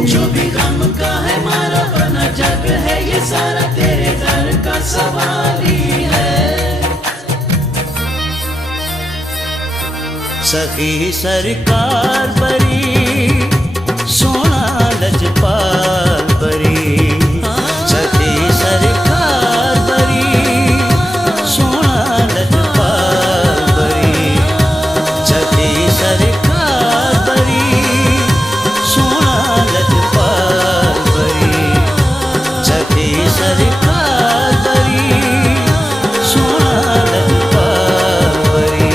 जो भी गम का है मारा बना जग है, ये सारा तेरे दर का सवाल ही है। सखी सरकार बड़ी सोना लजपाल बड़ी, सखी सरकार बड़ी सोना लजपाल बड़ी, सखी सरकार बड़ी सोना लजपाल बड़ी, सखी सरकार बड़ी सोना लजपाल बड़ी।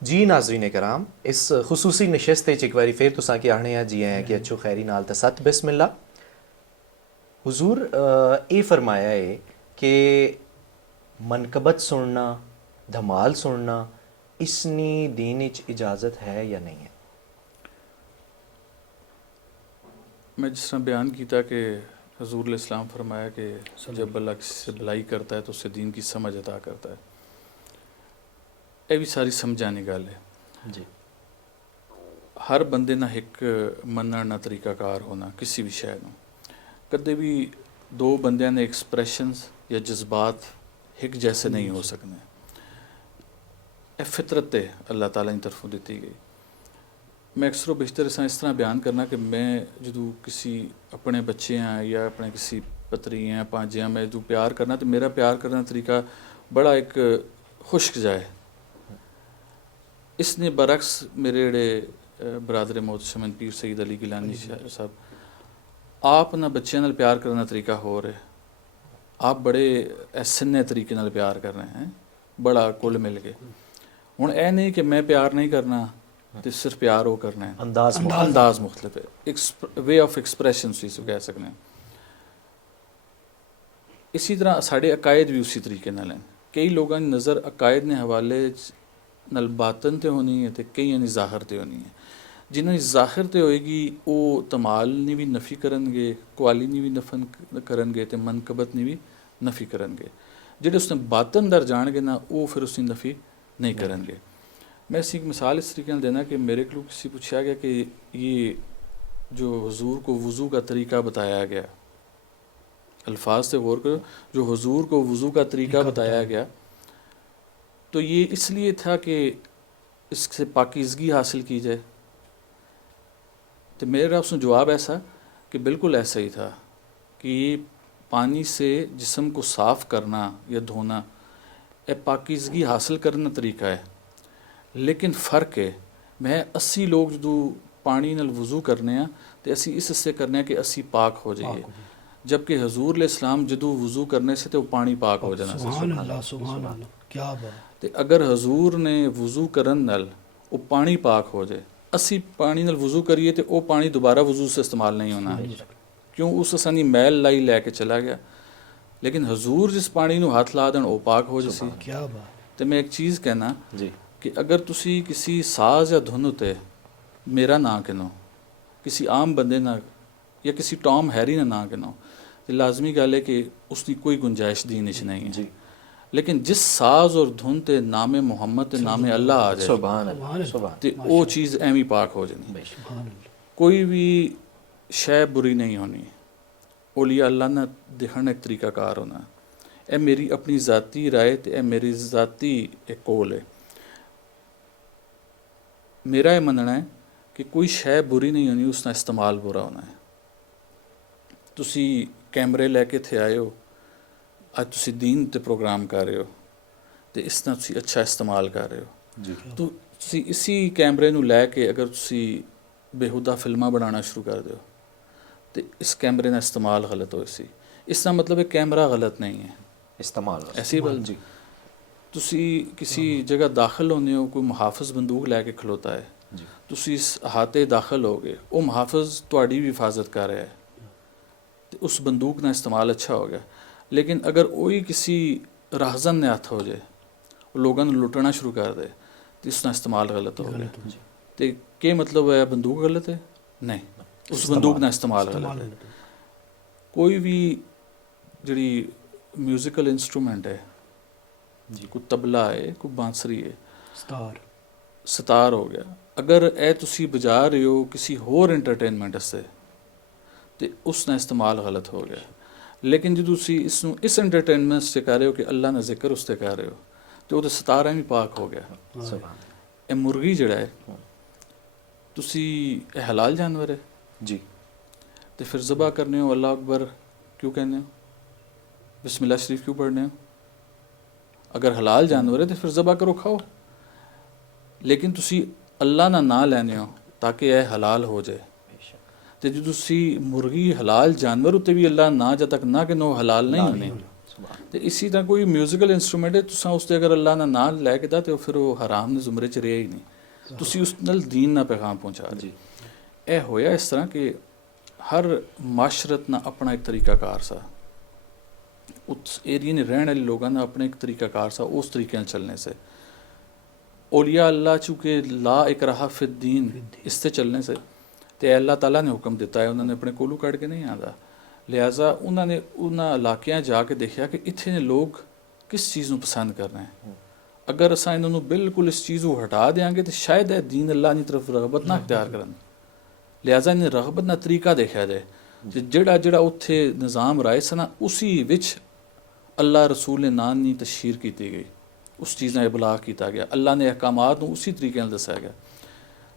जी नाज़रीन कराम, इस खुसूसी नशस्त एक बारी फिर तुसां की आने हैं जी हैं कि अच्छो खैरी नाल ते सत बिस्मिल्ला। हुजूर ये फरमाया है कि मनकबत सुनना, धमाल सुनना, इसनी दीन इच इजाज़त है या नहीं है? मैं जिस तरह बयान किया कि हजूर इस्लाम फरमाया कि जब अल्लाह किसी से भलाई करता है तो उससे दीन की समझ अता करता है। ये भी सारी समझाने गल है जी। हर बंदे ना एक मनण ना तरीकाकार होना किसी भी शय नूं। कदे भी दो बंदियां ने एक्सप्रैशनस या जज्बात एक जैसे नहीं हो सकने। ये फितरत है अल्लाह ताला की तरफों दी गई। मैं अक्सर बेशतर इस तरह बयान करना कि मैं जो किसी अपने बच्चे हैं या अपने किसी पतरी हैं भांजे हैं, मैं जो प्यार करना तो मेरा प्यार करने का तरीका बड़ा एक खुश्क जाए। इसने बरक्स मेरे जेड़े बरादर मोहतशम पीर सईद अली गिलानी साहब, आप ना बच्चों नाल प्यार करने का तरीका हो रहा है, आप बड़े सिन्ने तरीके नाल प्यार कर रहे हैं, बड़ा कुल मिल के। हुण ऐ नहीं कि मैं प्यार नहीं करना तो सिर्फ प्यार वो करना है, अंदाज मुख्तलिफ है, वे ऑफ एक्सप्रैशन इस कह सकते हैं। इसी तरह साढ़े अकायद भी उसी तरीके नाल हैं। कई लोगों की नज़र अकायद ने हवाले नाल बातन ते होनी है तो कई ने ज़ाहिर ते होनी है। जिन्होंने ज़ाहिर ते होएगी वो तमाल ने भी नफ़ी करनगे, कुआली ने भी नफन करनगे ते मनकबत ने भी नफ़ी करनगे। जिहड़े उसने बातन दर जाणगे ना वो फिर उसकी नफ़ी नहीं करनगे। मैं इसी एक मिसाल इस तरीके से देना कि मेरे को किसी पूछा गया कि ये जो हुजूर को वज़ू का तरीका बताया गया, अल्फाज से गौर करो, जो हुजूर को वज़ू का तरीका बताया गया तो ये इसलिए था कि इससे पाकीज़गी हासिल की जाए। तो मेरा उसने जवाब ऐसा कि बिल्कुल ऐसा ही था कि पानी से जिस्म को साफ़ करना या धोना ये पाकीज़गी हासिल करने का तरीका है। लेकिन फ़र्क है, मैं 80 लोग जो पानी नाल वज़ू करने हैं तो असी इस हिस्से करने कि असी पाक हो जाइए, जबकि हजूर इस्लाम जदों वज़ू करने से तो पानी पाक हो जाना। सुभान अल्लाह, सुभान अल्लाह, क्या बात। तो अगर हजूर ने वज़ू करन नाल वो पानी पाक हो जाए, असी पानी नाल वज़ू करिए तो वो पानी दोबारा वज़ू से इस्तेमाल नहीं होना, क्यों उस असानी मैल लाई लैके चला गया। लेकिन हजूर जिस पानी नूं हथ ला देन वो पाक हो जासी। क्या बात। तो मैं एक चीज़ कहना जी कि अगर तुसी किसी साज या धुन उत्ते मेरा ना गिनो, किसी आम बंदे ना या किसी टॉम हैरी ना गिनो, तो लाजमी गल है कि उसकी कोई गुंजाइश दीन विच नहीं है। जी। लेकिन जिस साज और धुन ते नामे मुहम्मद ते नामे अल्लाह आ जाए सुभान अल्लाह, सुभान तो वो चीज़ एवं पाक हो जानी। कोई भी शय बुरी नहीं होनी। ओलिया अल्लाह ने दिखने एक तरीकाकार होना। ए मेरी अपनी ज़ाती राय ते ए मेरी ज़ाती एक कोल है। मेरा ये मनना है कि कोई शय बुरी नहीं होनी, उसका इस्तेमाल बुरा होना है। तुसी कैमरे लैके थे आए हो, अज तुसी दीन ते प्रोग्राम कर रहे हो तो इसका तुसी अच्छा इस्तेमाल कर रहे हो जी। तो तुसी इसी कैमरे नूं लैके अगर तुसी बेहुदा फिल्मां बनाना शुरू कर दो तो इस कैमरे का इस्तेमाल गलत हो सी। इसका मतलब है कैमरा गलत नहीं है, ਇਸਤੇਮਾਲ ਐਸੀ ਬਲ ਜੀ ਤੁਸੀਂ ਕਿਸੇ ਜਗ੍ਹਾ ਦਾਖਲ ਹੁੰਦੇ ਹੋ, ਕੋਈ ਮੁਹਾਫਿਜ਼ ਬੰਦੂਕ ਲੈ ਕੇ ਖਲੋਤਾ ਹੈ, ਜੀ ਤੁਸੀਂ ਇਸ ਅਹਾਤੇ ਦਾਖਲ ਹੋਗੇ, ਉਹ ਮੁਹਾਫਿਜ਼ ਤੁਹਾਡੀ ਵੀ ਹਿਫਾਜ਼ਤ ਕਰ ਰਿਹਾ ਹੈ ਤੇ ਉਸ ਬੰਦੂਕ ਦਾ ਇਸਤੇਮਾਲ ਅੱਛਾ ਹੋ ਗਿਆ। ਲੇਕਿਨ ਅਗਰ ਉਹੀ ਕਿਸੇ ਰਾਹਜ਼ਨ ਨੇ ਹੱਥ ਹੋ ਜਾਏ, ਉਹ ਲੋਕਾਂ ਨੂੰ ਲੁੱਟਣਾ ਸ਼ੁਰੂ ਕਰ ਦੇ, ਤੇ ਉਸ ਦਾ ਇਸਤੇਮਾਲ ਗਲਤ ਹੋ ਗਿਆ। ਤੇ ਕੀ ਮਤਲਬ ਹੈ ਬੰਦੂਕ ਗਲਤ ਹੈ? ਨਹੀਂ, ਉਸ ਬੰਦੂਕ ਦਾ ਇਸਤੇਮਾਲ ਗਲਤ ਹੈ। ਕੋਈ ਵੀ ਜਿਹੜੀ ਮਿਊਜ਼ੀਕਲ ਇੰਸਟਰੂਮੈਂਟ ਹੈ ਜੀ, ਕੋਈ ਤਬਲਾ ਹੈ, ਕੋਈ ਬਾਂਸਰੀ ਹੈ, ਸਤਾਰ ਹੋ ਗਿਆ, ਅਗਰ ਇਹ ਤੁਸੀਂ ਵਜਾ ਰਹੇ ਹੋ ਕਿਸੇ ਹੋਰ ਐਂਟਰਟੇਨਮੈਂਟ ਵਾਸਤੇ ਤੇ ਉਸ ਦਾ ਇਸਤੇਮਾਲ ਗਲਤ ਹੋ ਗਿਆ। ਲੇਕਿਨ ਜੇ ਤੁਸੀਂ ਇਸ ਨੂੰ ਇਸ ਐਂਟਰਟੇਨਮੈਂਟ 'ਤੇ ਕਰ ਰਹੇ ਹੋ ਕਿ ਅੱਲਾ ਦਾ ਜ਼ਿਕਰ ਉਸ 'ਤੇ ਕਰ ਰਹੇ ਹੋ, ਤੇ ਉਹ ਤਾਂ ਸਤਾਰ ਐਵੇਂ ਪਾਕ ਹੋ ਗਿਆ। ਇਹ ਮੁਰਗੀ ਜਿਹੜਾ ਹੈ, ਤੁਸੀਂ ਇਹ ਹਲਾਲ ਜਾਨਵਰ ਹੈ ਜੀ, ਤੇ ਫਿਰ ਜ਼ਬਾ ਕਰਨੇ ਹੋ ਅੱਲਾਹ ਅਕਬਰ ਕਿਉਂ ਕਹਿੰਦੇ ਹੋ, ਬਿਸमिल्लाह शरीफ क्यों पढ़ने हो? अगर हलाल जानवर है तो फिर ज़बा करो, खाओ। लेकिन तुसी अल्लाह ना ना लैने हो ताकि यह हलाल हो जाए, तो जो तुसी मुर्गी हलाल जानवर उत्ते भी अल्लाह ना जब तक ना कि नो हलाल नहीं होने। तो इसी तरह कोई म्यूजिकल इंस्ट्रूमेंट है, तुसा उस अगर अल्लाह ना ना लैके दा तो फिर वो हराम ने जुमरे च रहा ही नहीं। तुसी उस नाल दीन ना पैगाम पहुँचा रहे। यह होया इस तरह कि हर माशरत ना अपना एक तरीकाकार सा, उस एरिए ने रहने वाले लोगों का अपने एक तरीकाकार सा, उस तरीके से चलने से औलिया अल्लाह चूँकि ला इकराहा फिद्दीन इससे चलने से तो अल्लाह ताला ने हुक्म दिता है, उन्होंने अपने कोलू कट के नहीं आता। लिहाजा उन्होंने उन्होंने इलाकों जाके देखा कि इतने लोग किस चीज़ को पसंद कर रहे हैं। अगर असा इन्होंने बिल्कुल इस चीज़ को हटा देंगे तो शायद यह दीन अल्लाह की तरफ रगबत ना अख्तियार करन। लिहाजा इन्हें रगबत ना तरीका देखा जाए, ਜਿਹੜਾ ਜਿਹੜਾ ਉੱਥੇ ਨਿਜ਼ਾਮ ਰਾਏ ਸੀ ਨਾ, ਉਸੀ ਵਿੱਚ ਅੱਲਾ ਰਸੂਲ ਨੇ ਨਾਂ ਨਹੀਂ ਤਸ਼ਹੀਰ ਕੀਤੀ ਗਈ, ਉਸ ਚੀਜ਼ ਨਾਲ ਇਬਲਾਗ ਕੀਤਾ ਗਿਆ, ਅੱਲਾ ਨੇ ਅਹਿਕਾਮਾਤ ਨੂੰ ਉਸੀ ਤਰੀਕੇ ਨਾਲ ਦੱਸਿਆ ਗਿਆ।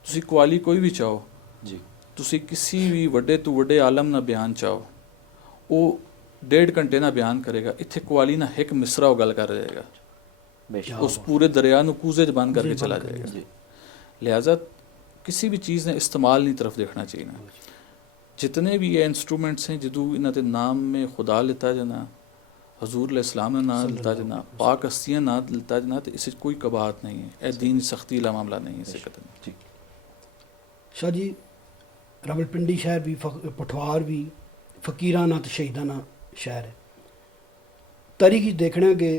ਤੁਸੀਂ ਕੁਆਲੀ ਕੋਈ ਵੀ ਚਾਹੋ ਜੀ, ਤੁਸੀਂ ਕਿਸੇ ਵੀ ਵੱਡੇ ਤੋਂ ਵੱਡੇ ਆਲਮ ਨਾਲ ਬਿਆਨ ਚਾਹੋ, ਉਹ 1.5 ਘੰਟੇ ਨਾਲ ਬਿਆਨ ਕਰੇਗਾ। ਇੱਥੇ ਕੁਆਲੀ ਨਾਲ ਇੱਕ ਮਿਸਰਾ ਉਹ ਗੱਲ ਕਰ ਜਾਏਗਾ, ਉਸ ਪੂਰੇ ਦਰਿਆ ਨੂੰ ਕੂਜ਼ੇ 'ਚ ਬੰਦ ਕਰਕੇ ਚਲਾ ਜਾਏਗਾ। ਲਿਹਾਜ਼ਾ किसी भी चीज़ ने इस्तेमाल की तरफ देखना चाहिए। जितने भी ये इंस्ट्रूमेंट्स हैं, जदू इन्होंने नाम में खुदा लेता जाना, हजूर इस्लाम ने ना लेता जाना, पाक हस्तियाँ ना लेता जाना, तो इससे कोई कबाहत नहीं है। ए दीन सख्ती ला मामला नहीं है। इसे कतन जी शाह जी, रावलपिंडी शहर भी पठवार भी फकीराना तो शहीदाना शहर है। तारीख देखना कि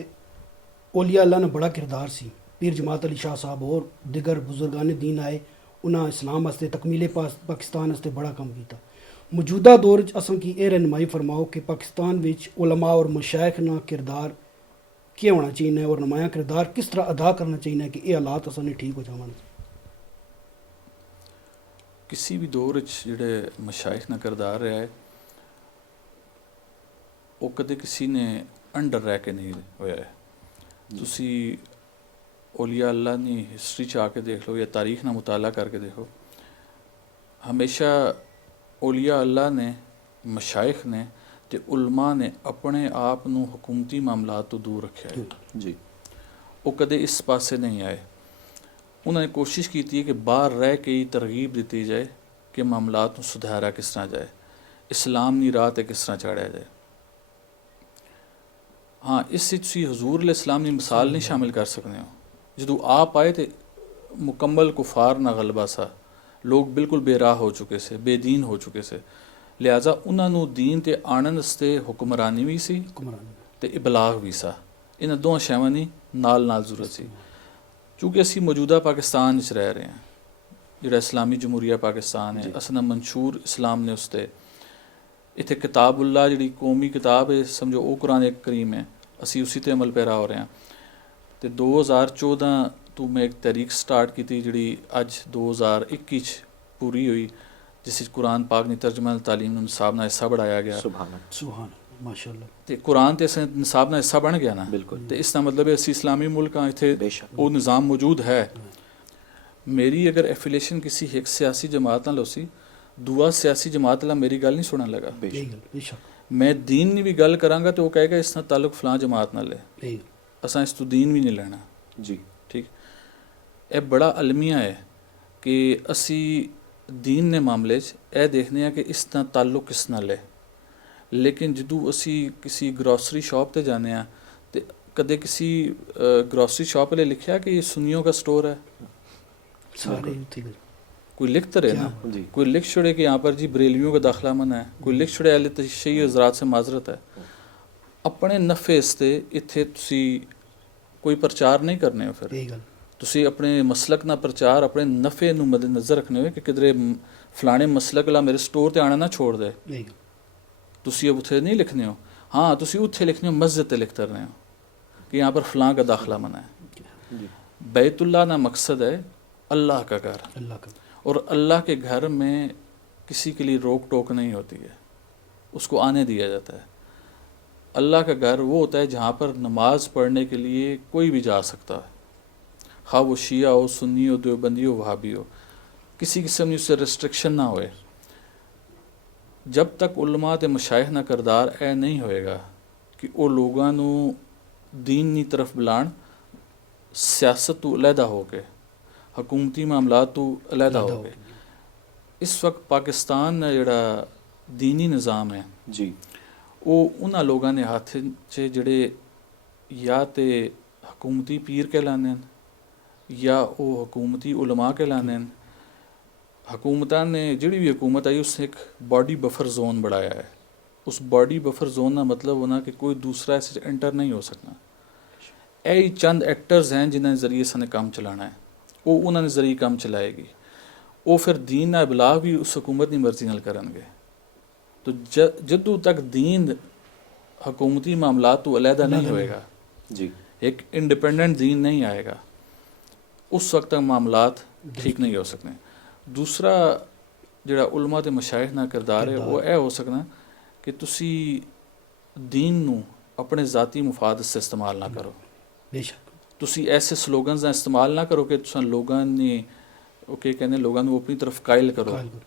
ओलिया अल्लाह ने बड़ा किरदार सी। पीर जमात अली शाह साहब और दिगर बुजुर्गान दीन आए, उन्हें इस्लाम वास्ते तकमीले पाकिस्तान वास्ते बड़ा काम किया। मौजूदा दौर असां की यह रहनुमाई फरमाओ कि पाकिस्तान विच उलमा और मशाइख ना किरदार क्या होना चाहिए और नुमाया किरदार किस तरह अदा करना चाहिए कि ये हालात असां ने ठीक हो जावन। किसी भी दौर जिहड़े मशाइख ना किरदार रहा है, वो कदे किसी ने अंडर रह के नहीं होया है। तुसी औलिया अल्लाह ने हिस्ट्री च आके देख लो या तारीख ना मुताला करके देखो, हमेशा औलिया अल्लाह ने, मशाइख ने ते उलमा ने अपने आप नू हुकूमती मामलात तो दूर रखा है जी। वो कदे इस पासे नहीं आए। उन्होंने कोशिश की थी कि बाहर रह के ही तरगीब दी जाए कि मामलात नू सुधारा किस तरह जाए, इस्लाम दी राह ते किस तरह चढ़ाया जाए। हाँ, इस हजूर इस्लाम की मिसाल नहीं शामिल कर सकते हो। ਜਦੋਂ आप आए तो मुकम्मल कुफार ना गलबा सा, लोग बिल्कुल बेराह हो चुके से, बेदीन हो चुके से। लिहाजा उन्होंने दीन ते आनन वास्ते हुक्मरानी भी सी ते इबलाग भी सा। इन्हां दोवां शैवां दी नाल नाल जरूरत सी। चूँकि असी मौजूदा पाकिस्तान च रह रहे हैं, जिहड़ा इस्लामी जमहूरिया पाकिस्तान है, असना मंशूर इस्लाम ने उसते इत्थे किताबुल्लाह जिहड़ी कौमी किताब है, समझो वो कुरान करीम है, असी उसी ते अमल पैरा हो रहे हैं। तो 2014 तो मैं एक तहरीक स्टार्ट की थी जी अज 2021 पूरी हुई, जिस कुरान पाक ने तर्जमा तालीम निसाब ना हिस्सा बढ़ाया गया। सुभान माशाअल्लाह। तो कुरान तो असें निसाब ना हिस्सा बन गया ना, बिल्कुल। तो इसका मतलब है असी इस्लामी मुल्क हाँ, इतने वो निज़ाम मौजूद है। मेरी अगर एफिलेशन किसी एक सियासी जमात नाल होसी, दूआ सियासी जमात वाला मेरी गल नहीं सुनन लगा। मैं दीन की भी गल करांगा तो वो कहेगा इस नाल ताल्लुक फलां जमात नाल है, असां इस तो दीन भी नहीं लेना जी। ठीक, ये बड़ा अलमिया है कि असी दीन ने मामले ये देखने कि इस ताल्लुक किस नाल है। लेकिन जदों असी किसी ग्रोसरी शॉप ते जाने कदे किसी ग्रॉसरी शॉप वाले लिखा कि ये सुन्नियों का स्टोर है? सारे उत्थे गए। कोई लिख तो रहे ना, जी। कोई लिख छोड़े कि यहाँ पर जी बरेलियों का दाखला मना है, कोई लिख छोड़े अहले तशय्युई हज़रात से माजरत है। अपने नफे इसते इत्थे तुसी कोई प्रचार नहीं करने हो, फिर यही गल ਤੁਸੀਂ ਆਪਣੇ ਮਸਲਕ ਨਾਲ ਪ੍ਰਚਾਰ ਆਪਣੇ ਨਫੇ ਨੂੰ ਮੱਦੇ ਨਜ਼ਰ ਰੱਖਣੇ ਹੋਏ ਕਿ ਕਿਧਰੇ ਫਲਾਣੇ ਮਸਲਕ ਵਾਲਾ ਮੇਰੇ ਸਟੋਰ ਤੇ ਆਣਾ ਨਾ ਛੋੜ ਦੇ। यही गल ਤੁਸੀਂ ਉੱਥੇ ਨਹੀਂ ਲਿਖਣੇ ਹੋ, हाँ ਤੁਸੀਂ ਉੱਥੇ ਲਿਖਣੇ ਹੋ, मस्जिद ਤੇ लिखते रहे हो कि यहाँ पर फलां का दाखिला मना है। बैतुल्लाह ना मकसद है अल्लाह का घर, अल्लाह का और अल्लाह के घर में किसी के लिए रोक टोक नहीं होती है, उसको आने दिया जाता है। अल्लाह का घर वो होता है जहाँ पर नमाज पढ़ने के लिए कोई भी जा सकता है, खा वो शिया हो, सुन्नी हो, देवबंदी हो, वहाबी हो, किसी किस्म की उससे रिस्ट्रिक्शन ना होए। जब तक उलमा ते मशाइख ना करदार ए नहीं होएगा कि वो लोगों ਨੂੰ दीन नी तरफ बुलाण, सियासत तो अलहदा हो के, हकूमती मामला तो अलहदा हो के। इस वक्त पाकिस्तान का जिहड़ा दीनी निज़ाम है जी, वो उन्होंने लोगों ने हाथ च जिहड़े या तो हकूमती पीर कहलाने हैं या वो हकूमती उलमा कहलाने हैं। हुकूमतां ने जिहड़ी भी हुकूमत आई उसने एक बॉडी बफर जोन बढ़ाया है। उस बॉडी बफर जोन का मतलब होना कि कोई दूसरा ऐसे एंटर नहीं हो सकना। यही चंद एक्टर्स हैं जिन्हें जरिए इसने काम चलाना है, वो उन्होंने जरिए काम चलाएगी। वो फिर दीन का इबलाग भी उस हुकूमत की मर्जी नाल करनगे। तो जदों तक दीन हुकूमती मामला तो अलहदा नहीं होएगा जी, एक इंडिपेंडेंट दीन नहीं आएगा, उस वक्त तक मामलात ठीक नहीं हो सकते। दूसरा जिहड़ा उलमा ते मशाइख ना किरदार है वो यह हो सकना कि तुसी दीन नू अपने ज़ाती मुफाद से इस्तेमाल ना करो। बेशक तुसी ऐसे स्लोगन्स का इस्तेमाल ना करो कि तुसां लोगों ने ओके कहने लोगों को अपनी तरफ कायल करो, कायल करो।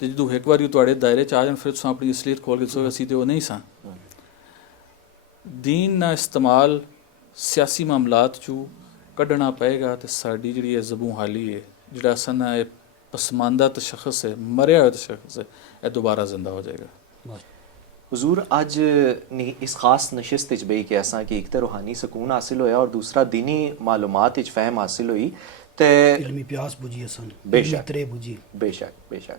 तो जो एक बार तुहाडे दायरे च आ जान फिर तुसां अपनी असलीयत खोल के दसो असीं ते वो नहीं सां। दीन ना इस्तेमाल सियासी मामलात चू कढ़ना पएगा तो साड़ी जिहड़ी है ज़बू हाली है, जिहड़ा असन है पसमानदा तशख़्ख़ुस है, मरिया हुआ तशख़्ख़ुस है, यह दोबारा जिंदा हो जाएगा। हुजूर अज इस खास नशिस्त च बेही के असां कि एक तो रूहानी सकून हासिल होया और दूसरा दीनी मालूमात च फहम हासिल हुई ते इल्मी प्यास बुझी असन, बेशक। इल्मी त्रे बुझी। बेशक बेशक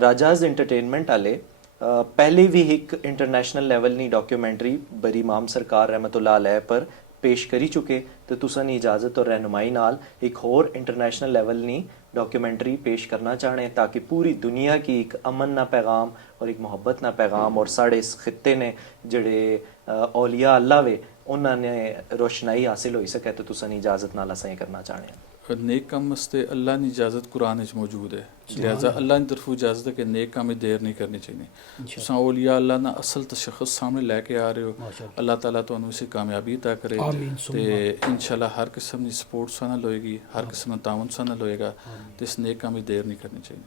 राजाज एंटरटेनमेंट वाले पहले भी एक इंटरनेशनल लेवल नी डॉक्यूमेंट्री बरी इमाम सरकार रहमतुल्लाह अलैह पर पेश करी चुके, तो तुसां नी इजाज़त और रहनुमाई नाल एक होर इंटरनेशनल लेवल नी डॉक्यूमेंट्री पेश करना चाहने ताकि पूरी दुनिया की एक अमन ना पैगाम और एक मोहब्बत ना पैगाम और साढ़े इस खित्ते ने जड़े औलिया अल्लाह वे उन्होंने रोशनाई हासिल हो सके, तो तुसां नी इजाज़त नाल असां करना चाहने हैं। नेक काम वास्ते अल्लाह की इजाज़त कुरान में मौजूद है, लिहाजा अल्लाह की तरफों इजाज़त है कि नेक काम में देर नहीं करनी चाहिए। तुसां औलिया अल्लाह ना असल तशख़्ख़ुस सामने लैके आ रहे हो, अल्लाह ताला तुहानू इसे कामयाबी अता करे ते इंशाल्लाह हर किस्म की सपोर्ट सानल होएगी, हर किस्म का ताउन सानल होएगा, तो इस नेक काम में देर नहीं करनी चाहिए।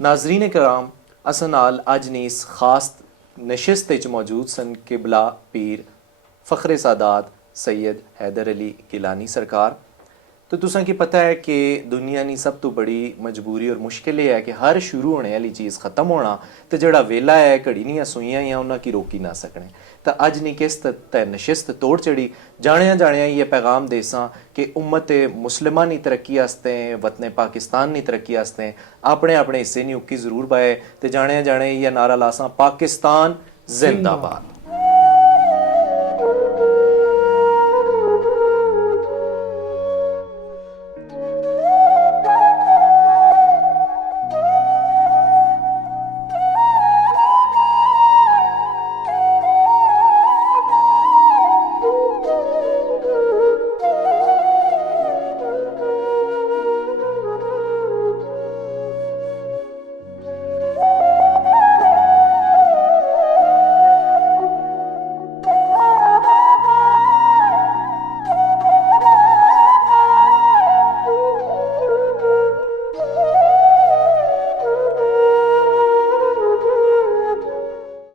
नाजरीन कराम असां नाल अज नी इस खास नशिस्त च मौजूद सन किबला पीर फ़ख्र सादात सैयद हैदर अली गिलानी सरकार। तो तुसां की पता है कि दुनिया की सब तो बड़ी मजबूरी और मुश्किल है कि हर शुरू होने वाली चीज़ ख़त्म होना, तो जड़ा वेला है घड़ी नहीं सूइयां या उन्होंने की रोकी ना सकने। तो अज नी किस तय नशिस्त तोड़ चढ़ी जानिया ये पैगाम देसां कि उम्मत मुस्लिमां नी तरक्की आस्ते वतन पाकिस्तान नी तरक्की आस्ते अपने अपने हिस्से नी उक्की जरूर पाए, तो जानिया ये नारा लासां पाकिस्तान जिंदाबाद।